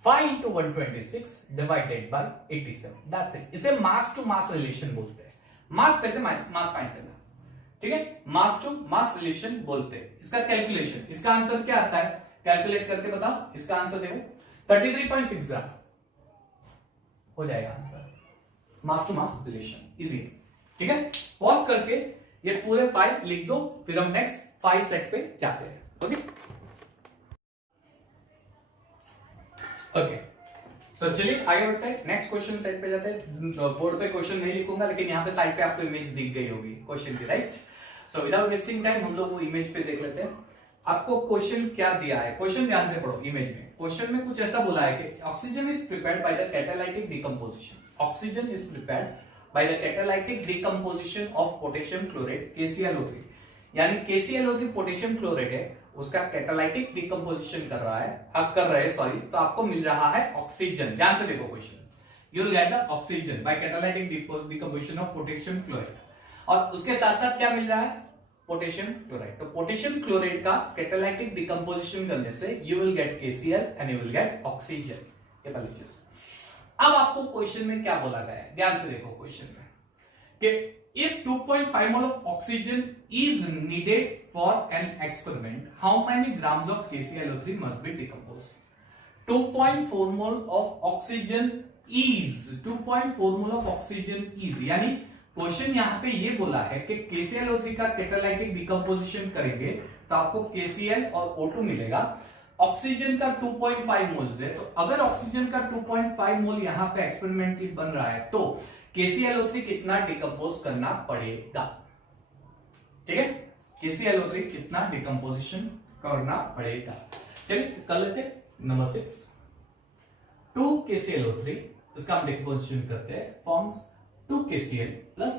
5 into 126 divided by 87, that's it. इसे मास टू मास रिलेशन बोलते हैं। मास कैसे मास फाइंड करना, ठीक है, मास टू मास रिलेशन बोलते हैं। इसका कैलकुलेशन, इसका आंसर क्या आता है, कैलकुलेट करके बताओ। इसका आंसर देखो 33.6 ग्राम हो जाएगा answer, mass to mass relation, easy, ठीक है। पॉज करके ये पूरे 5 लिख दो, फिर हम नेक्स्ट 5 सेट पे जाते हैं। ओके ओके, सो चलिए आगे बढ़ते हैं, नेक्स्ट क्वेश्चन सेट पे जाते हैं। बोर्ड पे क्वेश्चन नहीं लिखूंगा, लेकिन यहाँ पे साइड पे आपको इमेज दिख गई होगी क्वेश्चन की, right. So without wasting time हम लोग वो इमेज पे देख लेते हैं। आपको क्वेश्चन क्या दिया है, क्वेश्चन ध्यान से पढ़ो। इमेज में, क्वेश्चन में कुछ ऐसा बोला है कि oxygen is prepared by the catalytic decomposition. Oxygen is prepared by the catalytic decomposition of potassium chloride KClO3, यानी KClO3 पोटेशियम क्लोराइड है, उसका कैटालाइटिक डिकम्पोजिशन कर रहे हैं, सॉरी, तो आपको मिल रहा है ऑक्सीजन। ध्यान से देखो question, you will get the oxygen by catalytic decomposition of potassium chloride, और उसके साथ साथ क्या मिल रहा है, पोटेशियम क्लोराइड। तो पोटेशियम क्लोराइड का कैटालाइटिक डिकम्पोजिशन करने से you will gate KCl and you will gate oxygen. ये पहली चीज। अब आपको क्वेश्चन में क्या बोला गया है, ध्यान से देखो क्वेश्चन में कि if 2.5 mole of oxygen is needed for an experiment, how many grams of KClO3 must be decomposed? 2.4 mole of oxygen is 2.4 mole of oxygen is, यानी क्वेश्चन यहां पे ये बोला है कि KClO3 का कैटालाइटिक डिकम्पोजिशन करेंगे तो आपको KCl और O2 मिलेगा। ऑक्सीजन का 2.5 मोल्स है, तो अगर ऑक्सीजन का 2.5 मोल यहां पे एक्सपेरिमेंटली बन रहा है तो KClO3 कितना डिकम्पोज करना पड़ेगा, ठीक है, KClO3 कितना डिकम्पोजिशन करना पड़ेगा। चलिए कर लेते नंबर 6, 2 KClO3, इसका हम डिकम्पोजिशन करते हैं, forms 2 KCl plus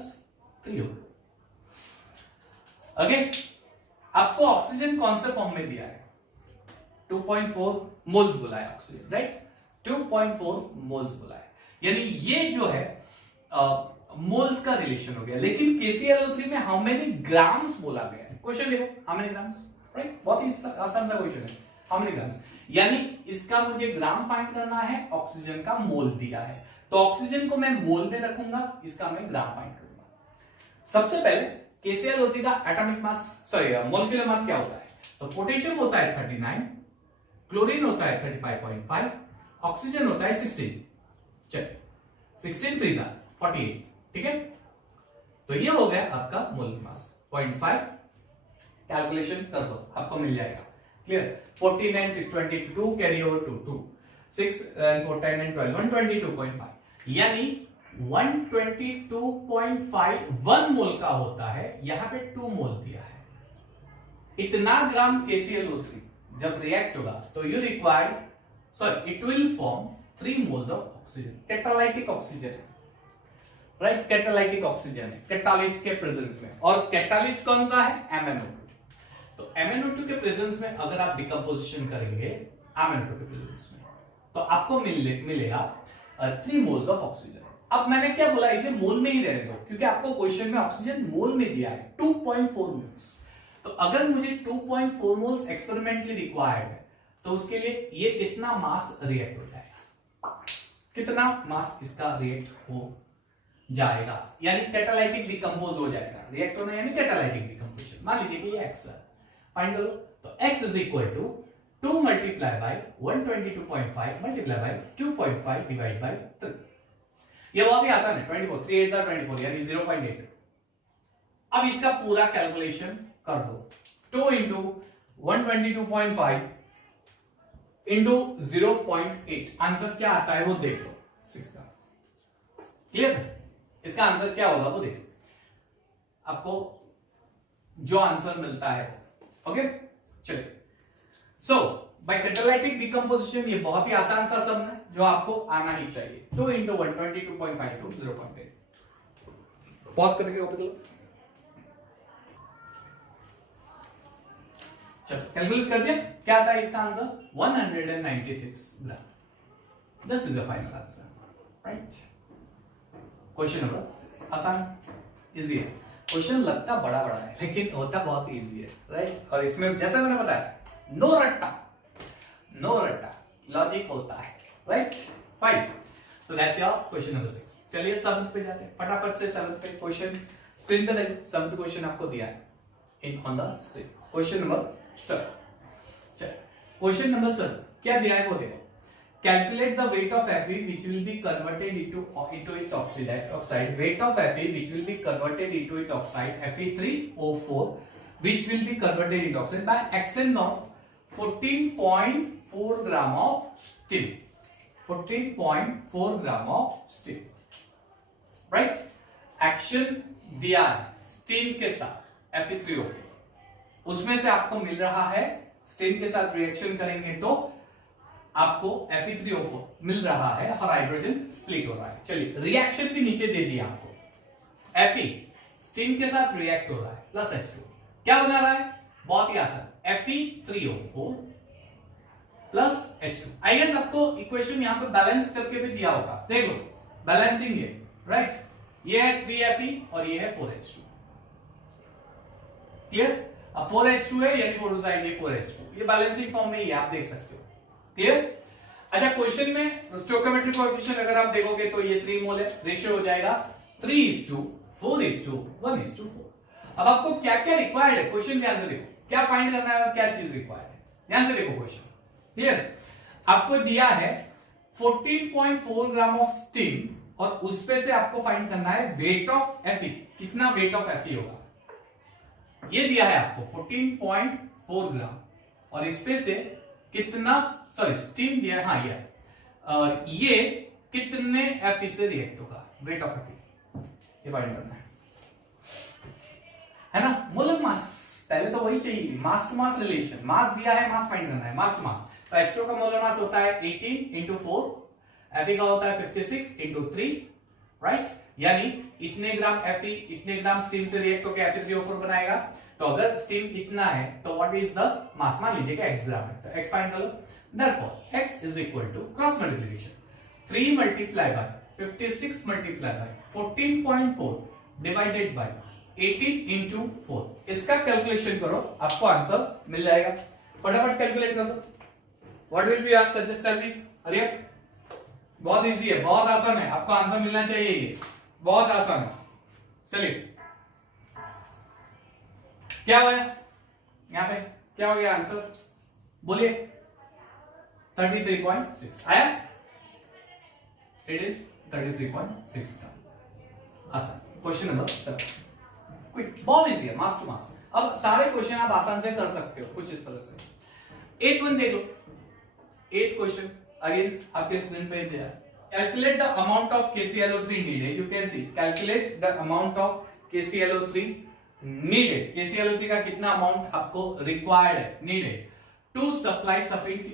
3O। Okay, आपको ऑक्सीजन कौन से फॉर्म में दिया है, 2.4 मोल्स बोला है ऑक्सीजन, राइट, 2.4 मोल्स बोला है, यानी ये जो है मोल्स का रिलेशन हो गया। लेकिन KClO3 में हाउ मेनी ग्राम्स बोला गया है, क्वेश्चन देखो हाउ मेनी ग्राम्स, राइट, बहुत ही आसान सा क्वेश्चन है, हाउ मेनी ग्राम्स, यानी इसका मुझे ग्राम फाइंड करना है, ऑक्सीजन का मोल दिया है, तो ऑक्सीजन को मैं मोल में रखूंगा, इसका मैं ग्राम फाइंड करूंगा। सबसे पहले KClO3 का atomic mass, sorry molecular mass क्या होता है, तो पोटेशियम होता है 39, क्लोरीन होता है 35.5, ऑक्सीजन होता है 16, चलिए 16 3 48, ठीक है। तो ये हो गया आपका मोल मास 0.5, कैलकुलेशन कर दो आपको मिल जाएगा, clear. 49 622 carry over to 2 6 and 4 10 and 12 122.5, यानी 122.5 1 मोल का होता है, यहां पे 2 मोल दिया है। इतना ग्राम KClO3 जब रिएक्ट होगा तो you require, sorry, it will form 3 moles of oxygen, catalytic oxygen, right, catalytic oxygen catalyst के प्रेजेंस में, और कैटालिस्ट कौन सा है, MnO2। तो MnO2 के प्रेजेंस में अगर आप डिकम्पोजिशन करेंगे MnO2 के प्रेजेंस में, तो आपको मिलेगा 3 मोल्स ऑफ ऑक्सीजन। अब मैंने क्या बोला, इसे मोल में ही रहने दो, क्योंकि आपको क्वेश्चन में ऑक्सीजन मोल में दिया है 2.4 मोल्स। तो अगर मुझे 2.4 मोल्स एक्सपेरिमेंटली रिक्वायर्ड है तो उसके लिए ये कितना मास रिएक्ट हो जाएगा, कितना मास इसका रिएक्ट हो जाएगा, यानी कैटालाइटिक डिकम्पोज हो जाएगा, रिएक्ट होना यानी कैटालाइटिक डिकम्पोजिशन। मान लीजिए कि ये x है, फाइंड करो, तो x is equal to 2 multiply by 122.5 multiply by 2.5 divide by 3। ये बहुत ही आसान है, 24 3 8 24 यानी 0.8। अब इसका पूरा कैलकुलेशन कर दो, 2 इंटू 122.5 इंटू 0.8, आंसर क्या आता है वो देख लो, 6 का, क्लियर है। इसका आंसर क्या होगा वो देखो, आपको जो आंसर मिलता है। ओके चलिए, सो बाय कैटालिटिक डिकम्पोजिशन, ये बहुत ही आसान सा सम है जो आपको आना ही चाहिए। 2 into 122.52 0.8। पॉज करके ओपन करो, चलो कैलकुलेट कर दिया, क्या आता है इसका answer 196 gram. This is a final answer, right. Question number 6 आसान इजी है। क्वेश्चन लगता बड़ा बड़ा है लेकिन होता बहुत इजी है, राइट। और इसमें जैसा मैंने बताया नो रट्टा लॉजिक होता है, right. Fine, so that's your question number 6। चलिए 7th पे जाते हैं फटाफट से। 7th पे क्वेश्चन स्क्रीन पे देखो, 7th क्वेश्चन आपको दिया है in on the screen. Question number 7, चलिए क्वेश्चन नंबर 7 क्या दिया है वो देखो। Calculate the weight of Fe which will be converted into its oxide. Weight of Fe which will be converted into its oxide Fe3O4 which will be converted into oxide by action of 14.4 gram of steam. 14.4 gram of steam. Right? Action दिया है steam के साथ Fe3O4, उसमें से आपको मिल रहा है steam के साथ रिएक्शन करेंगे तो आपको Fe3O4 मिल रहा है और हाइड्रोजन स्प्लिट हो रहा है। चलिए रिएक्शन भी नीचे दे दिया आपको, Fe स्टीम के साथ रिएक्ट हो रहा है प्लस H2, क्या बना रहा है बहुत ही आसान, Fe3O4 plus H2। I guess आपको इक्वेशन यहां पे बैलेंस करके भी दिया होगा, देख लो बैलेंसिंग है, राइट। ये है 3Fe और ये है 4H2, क्लियर। अब 4H2 है यानी 4 जाएंगे 4H2, ये बैलेंसिंग फॉर्म में ही आप देख सकते हो, क्लियर। अच्छा क्वेश्चन में स्टोइकोमेट्रिक कोएफिशिएंट अगर आप देखोगे तो ये 3 मोल है, रेशियो हो जाएगा 3:4:1:4। अब आपको क्या क्या रिक्वायर्ड है क्वेश्चन ध्यान से देखो, क्या फाइंड करना है और क्या चीज रिक्वायर्ड है, ध्यान से देखो क्वेश्चन, क्लियर। आपको दिया है 14.4 ग्राम ऑफ स्टीम और उस पे से आपको फाइंड करना है वेट ऑफ Fe, कितना वेट ऑफ Fe होगा, ये दिया है आपको 14.4 ग्राम और इस पे से कितना, सॉरी स्टीम दिया है, हाँ ये कितने Fe से रिएक्ट होगा, वेट ऑफ Fe ये फाइंड करना है ना। मोलर मास पहले तो वही चाहिए, मास टू मास रिलेशन, मास दिया है मास फाइंड करना है, मास टू मास। तो H2 का मोलर मास होता है 18 into 4, Fe का होता है 56 into 3, राइट। यानी इतने ग्राम Fe इतने ग्राम स्टीम से रिएक्ट होकर Fe3O4 बनाएगा। तो अगर स्टीम इतना है तो व्हाट इज द मास, मान लीजिएगा x ग्राम है तो x फाइंड कर लो। Therefore x is equal to cross multiplication 3 multiply by 56 multiply by 14.4 divided by 18 into 4, इसका कैलकुलेशन करो आपको आंसर मिल जाएगा। फटाफट कैलकुलेट कर दो, व्हाट विल बी, आप सजेस्ट टेल मी। अरे बहुत इजी है, बहुत आसान है, आपको आंसर मिलना चाहिए, ये बहुत आसान है। चलिए क्या हो गया यहां पे, क्या हो गया आंसर बोलिए, 33.6 आया, इट इज 33.6 आसान। क्वेश्चन नंबर 7 क्विक, बहुत इजी है, मास टू मास। अब सारे क्वेश्चन आप आसान से कर सकते हो कुछ इस तरह से। 8th वन देख लो, 8th क्वेश्चन अगेन आपके स्क्रीन पे दिया है। Calculate the amount of KClO3 needed. You can see calculate the amount of KClO3 needed. KClO3 का कितना अमाउंट आपको रिक्वायर्ड है, needed to supply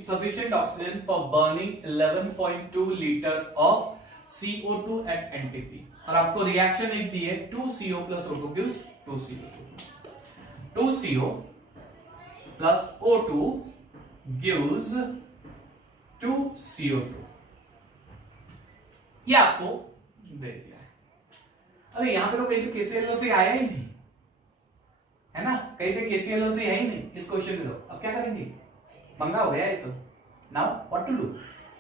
sufficient oxygen for burning 11.2 liter of CO2 at NTP. और आपको रिएक्शन एक दी है 2CO plus O2 gives 2CO2. 2CO plus O2 gives 2CO2. ये आपको दे दिया है। अरे यहां पे तो कहीं पे KClO3 आया ही नहीं है ना, कहीं पे KClO3 है ही नहीं इस क्वेश्चन में। तो अब क्या करेंगे, मंगा हो गया ये तो। नाउ व्हाट टू डू,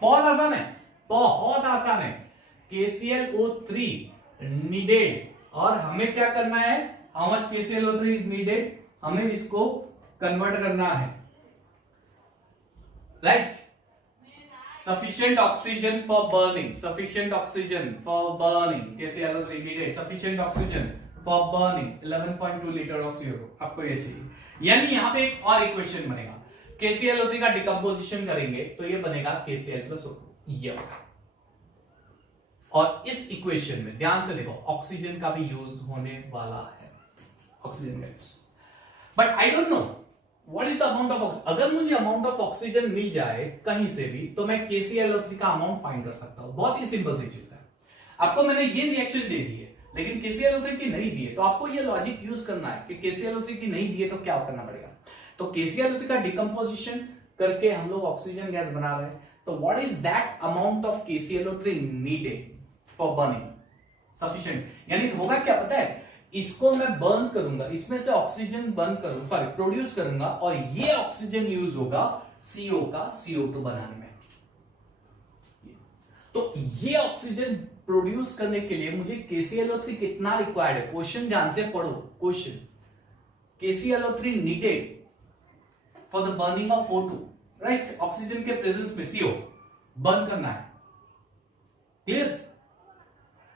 बहुत आसान है, बहुत आसान है। KClO3 नीडेड और हमें क्या करना है, how much KClO3 is needed, हमें इसको कन्वर्ट करना है, right. Sufficient oxygen for burning, sufficient oxygen for burning, KClO3 needed sufficient oxygen for burning 11.2 liter of CO2, आपको ये चाहिए। यानी यहां पे एक और इक्वेशन बनेगा, KClO3 का डिकम्पोजिशन करेंगे तो ये बनेगा KCl plus O2, ये होगा। और इस इक्वेशन में ध्यान से देखो ऑक्सीजन का भी यूज होने वाला है, oxygen gas. But I don't know what is the amount of oxygen. अगर मुझे अमाउंट ऑफ ऑक्सीजन मिल जाए कहीं से भी तो मैं KClO3 का अमाउंट फाइंड कर सकता हूं। बहुत ही सिंपल सी चीज है। आपको मैंने ये रिएक्शन दे दी है लेकिन KClO3 की नहीं दी है, तो आपको ये लॉजिक यूज करना है कि KClO3 की नहीं दी है तो क्या करना पड़ेगा। तो KClO3 का डिकम्पोजिशन करके हम लोग ऑक्सीजन गैस बना रहे हैं, तो what is that amount of KClO3 needed for burning sufficient. यानी होगा क्या पता है, इसको मैं बर्न करूंगा, इसमें से ऑक्सीजन बर्न करूंगा, सॉरी प्रोड्यूस करूंगा, और ये ऑक्सीजन यूज होगा CO का CO2 बनाने में। तो ये ऑक्सीजन प्रोड्यूस करने के लिए मुझे KClO3 कितना रिक्वायर्ड है, क्वेश्चन ध्यान से पढ़ो। Question KClO3 needed for the burning of O2, right. Oxygen के प्रेजेंस में CO बर्न करना है, क्लियर।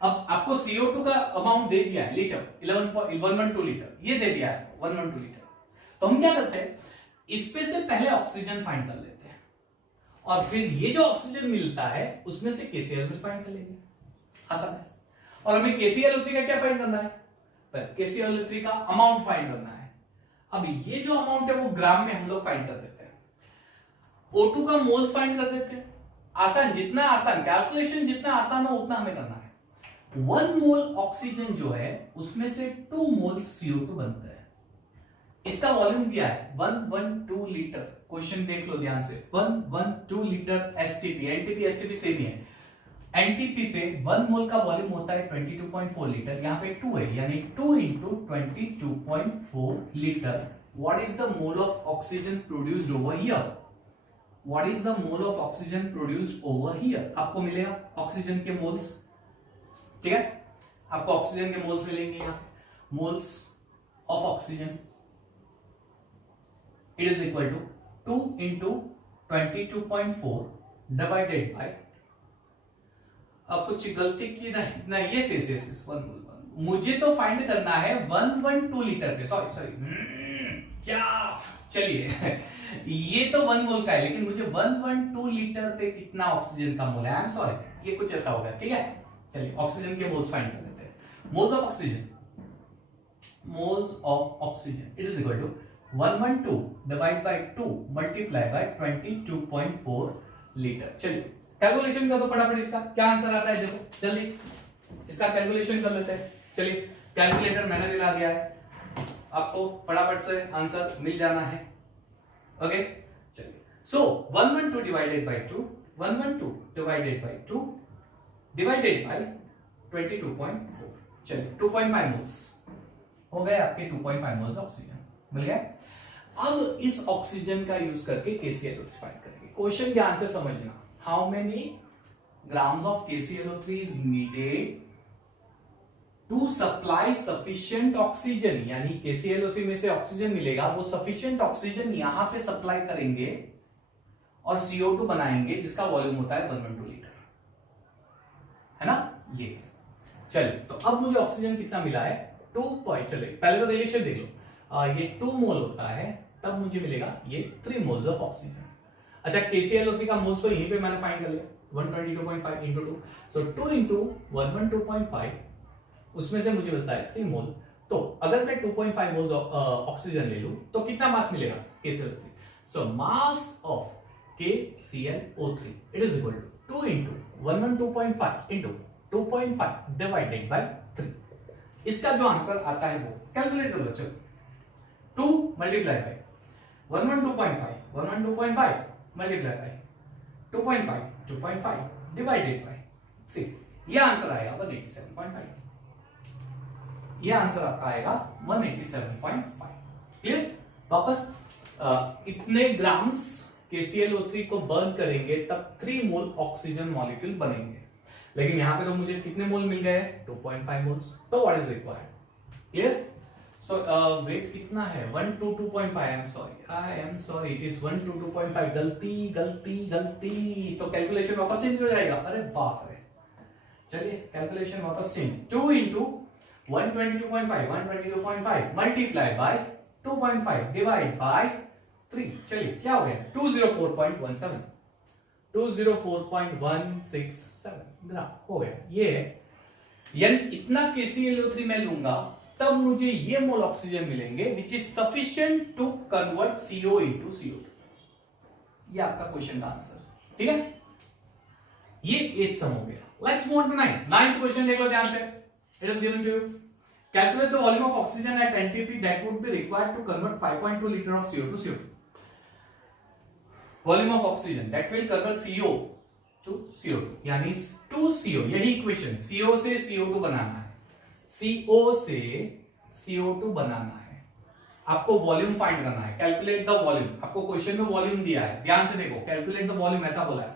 अब आपको CO2 का अमाउंट दे दिया है लीटर 112 लीटर, ये दे दिया है 112 लीटर। तो हम क्या करते हैं, इसमें से पहले ऑक्सीजन फाइंड कर लेते हैं और फिर ये जो ऑक्सीजन मिलता है उसमें से KClO3 फाइंड कर लेंगे। आसान है। और हमें KClO3 का क्या फाइंड करना है, KClO3 का अमाउंट फाइंड करना है। अब ये जो अमाउंट है वो ग्राम में हम लोग फाइंड कर देते हैं, O2 का मोल्स फाइंड कर देते हैं। आसान, जितना आसान, कैलकुलेशन जितना आसान हो उतना हमें करना है। 1 मोल ऑक्सीजन जो है उसमें से 2 मोल CO2 बनता है। इसका वॉल्यूम क्या है 112 लीटर। क्वेश्चन देख लो ध्यान से, 112 litre STP, NTP STP same ही है। NTP पे 1 मोल का वॉल्यूम होता है 22.4 लीटर, यहां पे 2 है यानी 2 into 22.4 litre. What is the mole of oxygen produced over here, what is the mole of oxygen produced over here. आपको मिलेगा ऑक्सीजन के मोल्स, ठीक है, आपको ऑक्सीजन के मोल्स मिलेंगे यहां पे। Moles of oxygen it is equal to 2 into 22.4 divided by, अब कुछ गलती की ना ये से 1 मोल, मुझे तो फाइंड करना है 112 लीटर पे, सॉरी क्या, चलिए ये तो 1 मोल का है लेकिन मुझे 112 लीटर पे कितना ऑक्सीजन का मोल है, आई एम सॉरी, ये कुछ ऐसा होगा, ठीक है। चलिए ऑक्सीजन के मोल्स फाइंड कर लेते हैं। Moles of oxygen, moles of oxygen it is equal to 112 divide by 2 multiply by 22.4 litre. चलिए कैलकुलेशन कर दो फटाफट, इसका क्या आंसर आता है देखो जल्दी, इसका कैलकुलेशन कर लेते हैं। चलिए कैलकुलेटर मैंने भी ला दिया है, आपको फटाफट से आंसर मिल जाना है। ओके चलिए, सो 112 divided by 2, 112 divided by 2 divided by 22.4, चलिए 2.5 मोल्स हो गए आपके, 2.5 मोल्स ऑक्सीजन मिल गया। अब इस ऑक्सीजन का यूज करके KClO3 फाइंड करेंगे। क्वेश्चन ध्यान से समझना, how many grams of KClO3 is needed to supply sufficient oxygen, यानी KClO3 में से ऑक्सीजन मिलेगा, वो सफिशिएंट ऑक्सीजन यहां पे सप्लाई करेंगे और CO2 बनाएंगे जिसका वॉल्यूम होता है 112 लीटर, है ना ये। चलिए तो अब मुझे ऑक्सीजन कितना मिला है 2, चलिए पहले तो रिलेशन देख लो, ये 2 मोल होता है तब मुझे मिलेगा ये 3 मोल्स ऑफ ऑक्सीजन। अच्छा KClO3 का मोल्स तो यहीं पे मैंने फाइंड कर लिया 122.5 into 2, सो 2 into 112.5, उसमें से मुझे मिलता है 3 मोल। तो अगर मैं 2.5 मोल्स ऑक्सीजन ले लूं तो कितना मास मिलेगा KClO3, so mass of KClO3 it is equal to 2 into 112.5 into 2.5 divided by 3। इसका जो आंसर आता है वो कैलकुलेट कर लो, चलो 2 multiply bye 112.5 multiply by 2.5 2.5 divided by 3, ये आंसर आएगा 187.5, ये आंसर आपका आएगा 187.5। क्लियर। वापस इतने ग्राम्स KClO3 को बर्न करेंगे तब 3 मोल ऑक्सीजन मॉलिक्यूल बनेंगे, लेकिन यहां पे तो मुझे कितने मोल मिल गए 2.5 मोल्स, तो what is required. Clear. So weight कितना है 122.5, I am sorry it is 122.5, गलती, तो कैलकुलेशन वापस चेंज हो जाएगा, अरे बाप रे। चलिए कैलकुलेशन वापस change, 2 into 122.5 multiply by 2.5 divide by 3, चलिए क्या हो गया 204.17, 204.167 ग्राम हो गया। ये है यानी इतना KClO3 मैं लूंगा तब मुझे ये मोल ऑक्सीजन मिलेंगे which is sufficient to convert CO into CO2। ये आपका क्वेश्चन का आंसर, ठीक है। ये 8th सम हो गया। Let's move on to 9th question देख लो ध्यान से। It is given to you, calculate the volume of oxygen at NTP that would be required to convert 5.2 litre of CO to CO2। Volume of oxygen that will convert CO to CO2 यानी टू CO, यही इक्वेशन, CO से CO2 बनाना है, CO से CO2 बनाना है। आपको वॉल्यूम फाइंड करना है, कैलकुलेट द वॉल्यूम। आपको क्वेश्चन में वॉल्यूम दिया है, ध्यान से देखो, कैलकुलेट द वॉल्यूम ऐसा बोला है।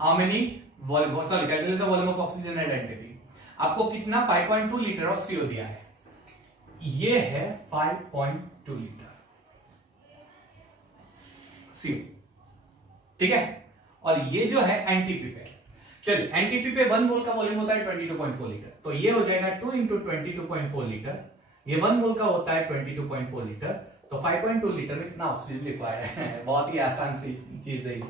How many volume, sorry, calculate the volume of oxygen at NTP। आपको कितना 5.2 लीटर ऑफ CO दिया है, ये है 5.2 लीटर CO, ठीक है। और ये जो है NTP पे, चलिए NTP पे 1 मोल का वॉल्यूम होता है 22.4 लीटर, तो ये हो जाएगा 2 इंटू 22.4 लीटर। ये 1 मोल का होता है 22.4 लीटर, तो 5.2 लीटर में कितना ऑक्सीजन रिक्वायर्ड है। बहुत ही आसान सी चीज है।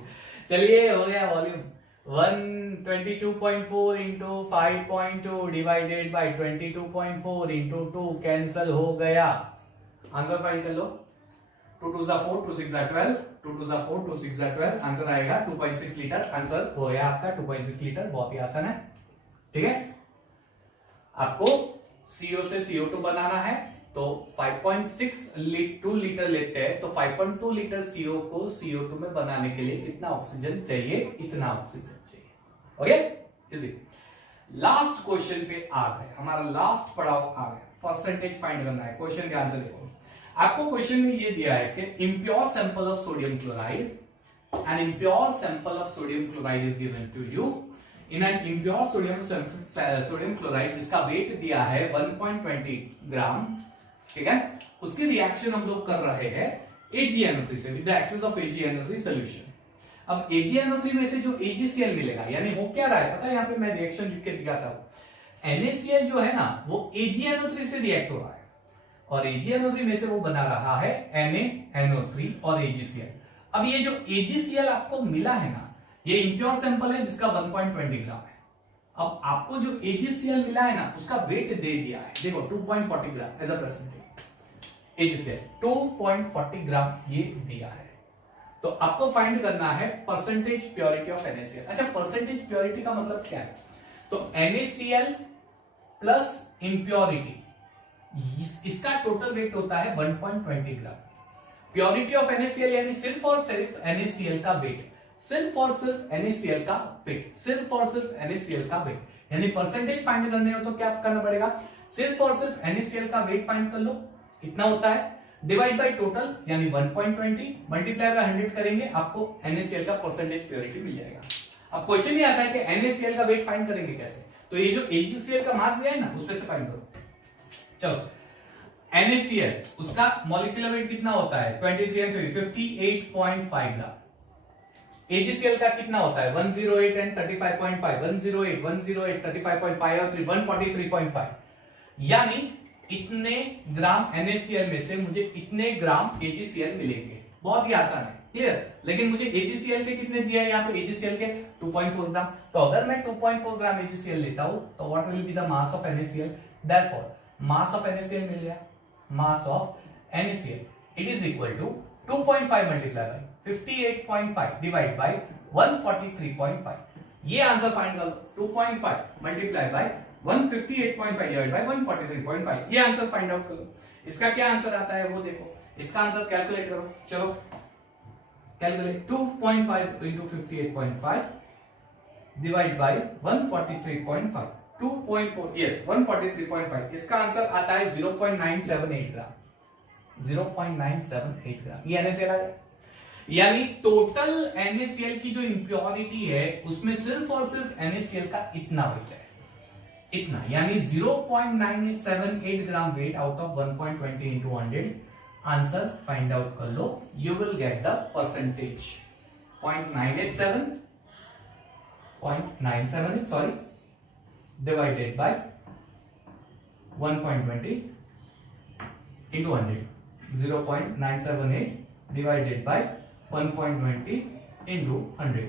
चलिए हो गया volume 122.4 into 5.2 divided by 22.4 into 2 cancel हो गया। आंसर फाइंड कर लो। 2 2 4, 2 6 12, 2 2 4, 2 6 12, आंसर आएगा 2.6 लीटर। आंसर हो गया आपका 2.6 लीटर, बहुत ही आसान है, ठीक है। आपको CO से CO2 बनाना है, तो 5.6 लीटर लेते हैं, तो 5.2 लीटर CO को CO2 में बनाने के लिए कितना ऑक्सीजन चाहिए, इतना ऑक्सीजन चाहिए। Okay, easy. लास्ट क्वेश्चन पे आ गए, हमारा लास्ट पड़ाव आ गया, परसेंटेज फाइंड करना है। क्वेश्चन के आंसर देखो, आपको क्वेश्चन में ये दिया है कि impure sample of sodium chloride, an impure sample of sodium chloride is given to you. In an impure sodium chloride जिसका वेट दिया है 1.20 ग्राम, ठीक है, उसकी रिएक्शन हम लोग कर रहे हैं AgNO3 से with the excess of AgNO3 solution. अब AgNO3 में से जो AgCl मिलेगा, यानी हो क्या रहा है पता है, यहाँ पे मैं रिएक्शन लिख के दिखाता हूं। NaCl जो है ना, वो AgNO3 से रिएक्ट हो रहा है, और AgNO3 में से वो बना रहा है NaNO3 और AgCl। अब ये जो AgCl आपको मिला है ना, ये इम्प्योर सैंपल है जिसका 1.20 ग्राम है। अब आपको जो AgCl मिला है ना, उसका वेट दे दिया है, देखो 2.40 ग्राम एज अ परसेंटेज। AgCl 2.40 ग्राम ये दिया है, तो आपको फाइंड करना है परसेंटेज प्योरिटी ऑफ NaCl। अच्छा, परसेंटेज प्योरिटी का मतलब क्या है, तो NaCl प्लस इम्प्योरिटी, इसका टोटल वेट होता है 1.20 ग्राम। प्योरिटी ऑफ NaCl यानी सिर्फ और सिर्फ NaCl का वेट, सिर्फ और सिर्फ NaCl का वेट, सिर्फ और सिर्फ NaCl का वेट, यानी परसेंटेज फाइंड करने हो तो क्या करना पड़ेगा, सिर्फ और सिर्फ NaCl का वेट फाइंड कर लो, कितना होता है, डिवाइड बाय टोटल यानी 1.20 मल्टीप्लाई बाय 100 करेंगे, आपको NaCl का परसेंटेज प्योरिटी मिल जाएगा। अब क्वेश्चन ये आता है कि NaCl का वेट फाइंड करेंगे कैसे, तो ये जो AgCl का मास दिया है ना, उसमें से फाइंड करो। चलो, NaCl उसका मॉलिक्यूलर वेट कितना होता है 23 एंड 58.5 ग्राम। AgCl का कितना होता है 108 एंड 35.5, 108 108 35.5 और 143.5, यानी इतने ग्राम NaCl में से मुझे इतने ग्राम AgCl मिलेंगे। बहुत ही आसान है, क्लियर। लेकिन मुझे AgCl के कितने दिया है, यहाँ पे AgCl के 2.4 ग्राम, तो अगर मैं 2.4 ग्राम AgCl लेता हूं तो what will be the mass of NaCl, therefore mass of NaCl मिल गया, mass of NaCl it is equal to 2.5 multiply by 58.5 divide by 143.5। ये आंसर फाइंड कर लो, 2.5 मल्टीप्लाई बाय 158.5 डिवाइड बाय 143.5, ये आंसर फाइंड आउट करो। इसका क्या आंसर आता है वो देखो, इसका आंसर कैलकुलेट करो। चलो calculate, 2.5 into 58.5 divide by 143.5, 2.4 yes 143.5, इसका आंसर आता है 0.978 ग्राम, 0.978 ग्राम। ये NaCl आ गया, यानी टोटल NaCl की जो इंप्योरिटी है उसमें सिर्फ और सिर्फ NaCl का इतना वेट है, इतना, यानी 0.978 gram weight out of 1.20 into 100। Answer find out कर लो, you will get the percentage 0.978 sorry divided by 1.20 into 100, 0.978 divided by 1.20 into 100,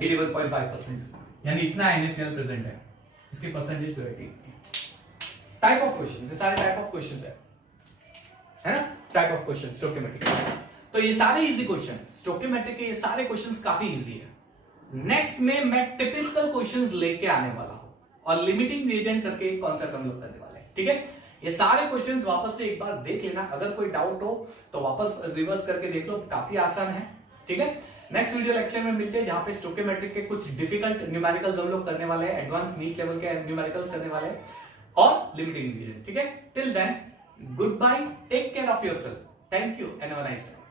11.5%, यानी इतना NaCl प्रेजेंट है, इसकी percentage purity. Type of question, ये सारे टाइप ऑफ क्वेश्चन है ना, टाइप ऑफ क्वेश्चन स्टोइकोमेट्रिक। तो ये सारे इजी क्वेश्चन स्टोइकोमेट्रिक के, ये सारे क्वेश्चंस काफी इजी है। नेक्स्ट में मैं टिपिकल क्वेश्चंस लेके आने वाला हूं और लिमिटिंग रिएजेंट करके एक कॉन्सेप्ट हम लोग करने वाले हैं, ठीक है। ये सारे क्वेश्चंस वापस से एक बार देख लेना, अगर कोई डाउट हो तो वापस रिवर्स करके देख लो, काफी आसान है, ठीक है। नेक्स्ट वीडियो लेक्चर में मिलते हैं, जहां पे स्टोइकोमेट्रिक के कुछ डिफिकल्ट न्यूमेरिकल्स हम लोग करने वाले हैं, एडवांस नीट लेवल के न्यूमेरिकल्स करने वाले हैं और लिमिटिंग रिएजेंट, ठीक है। Till then, goodbye, take care of yourself, thank you and have a nice day.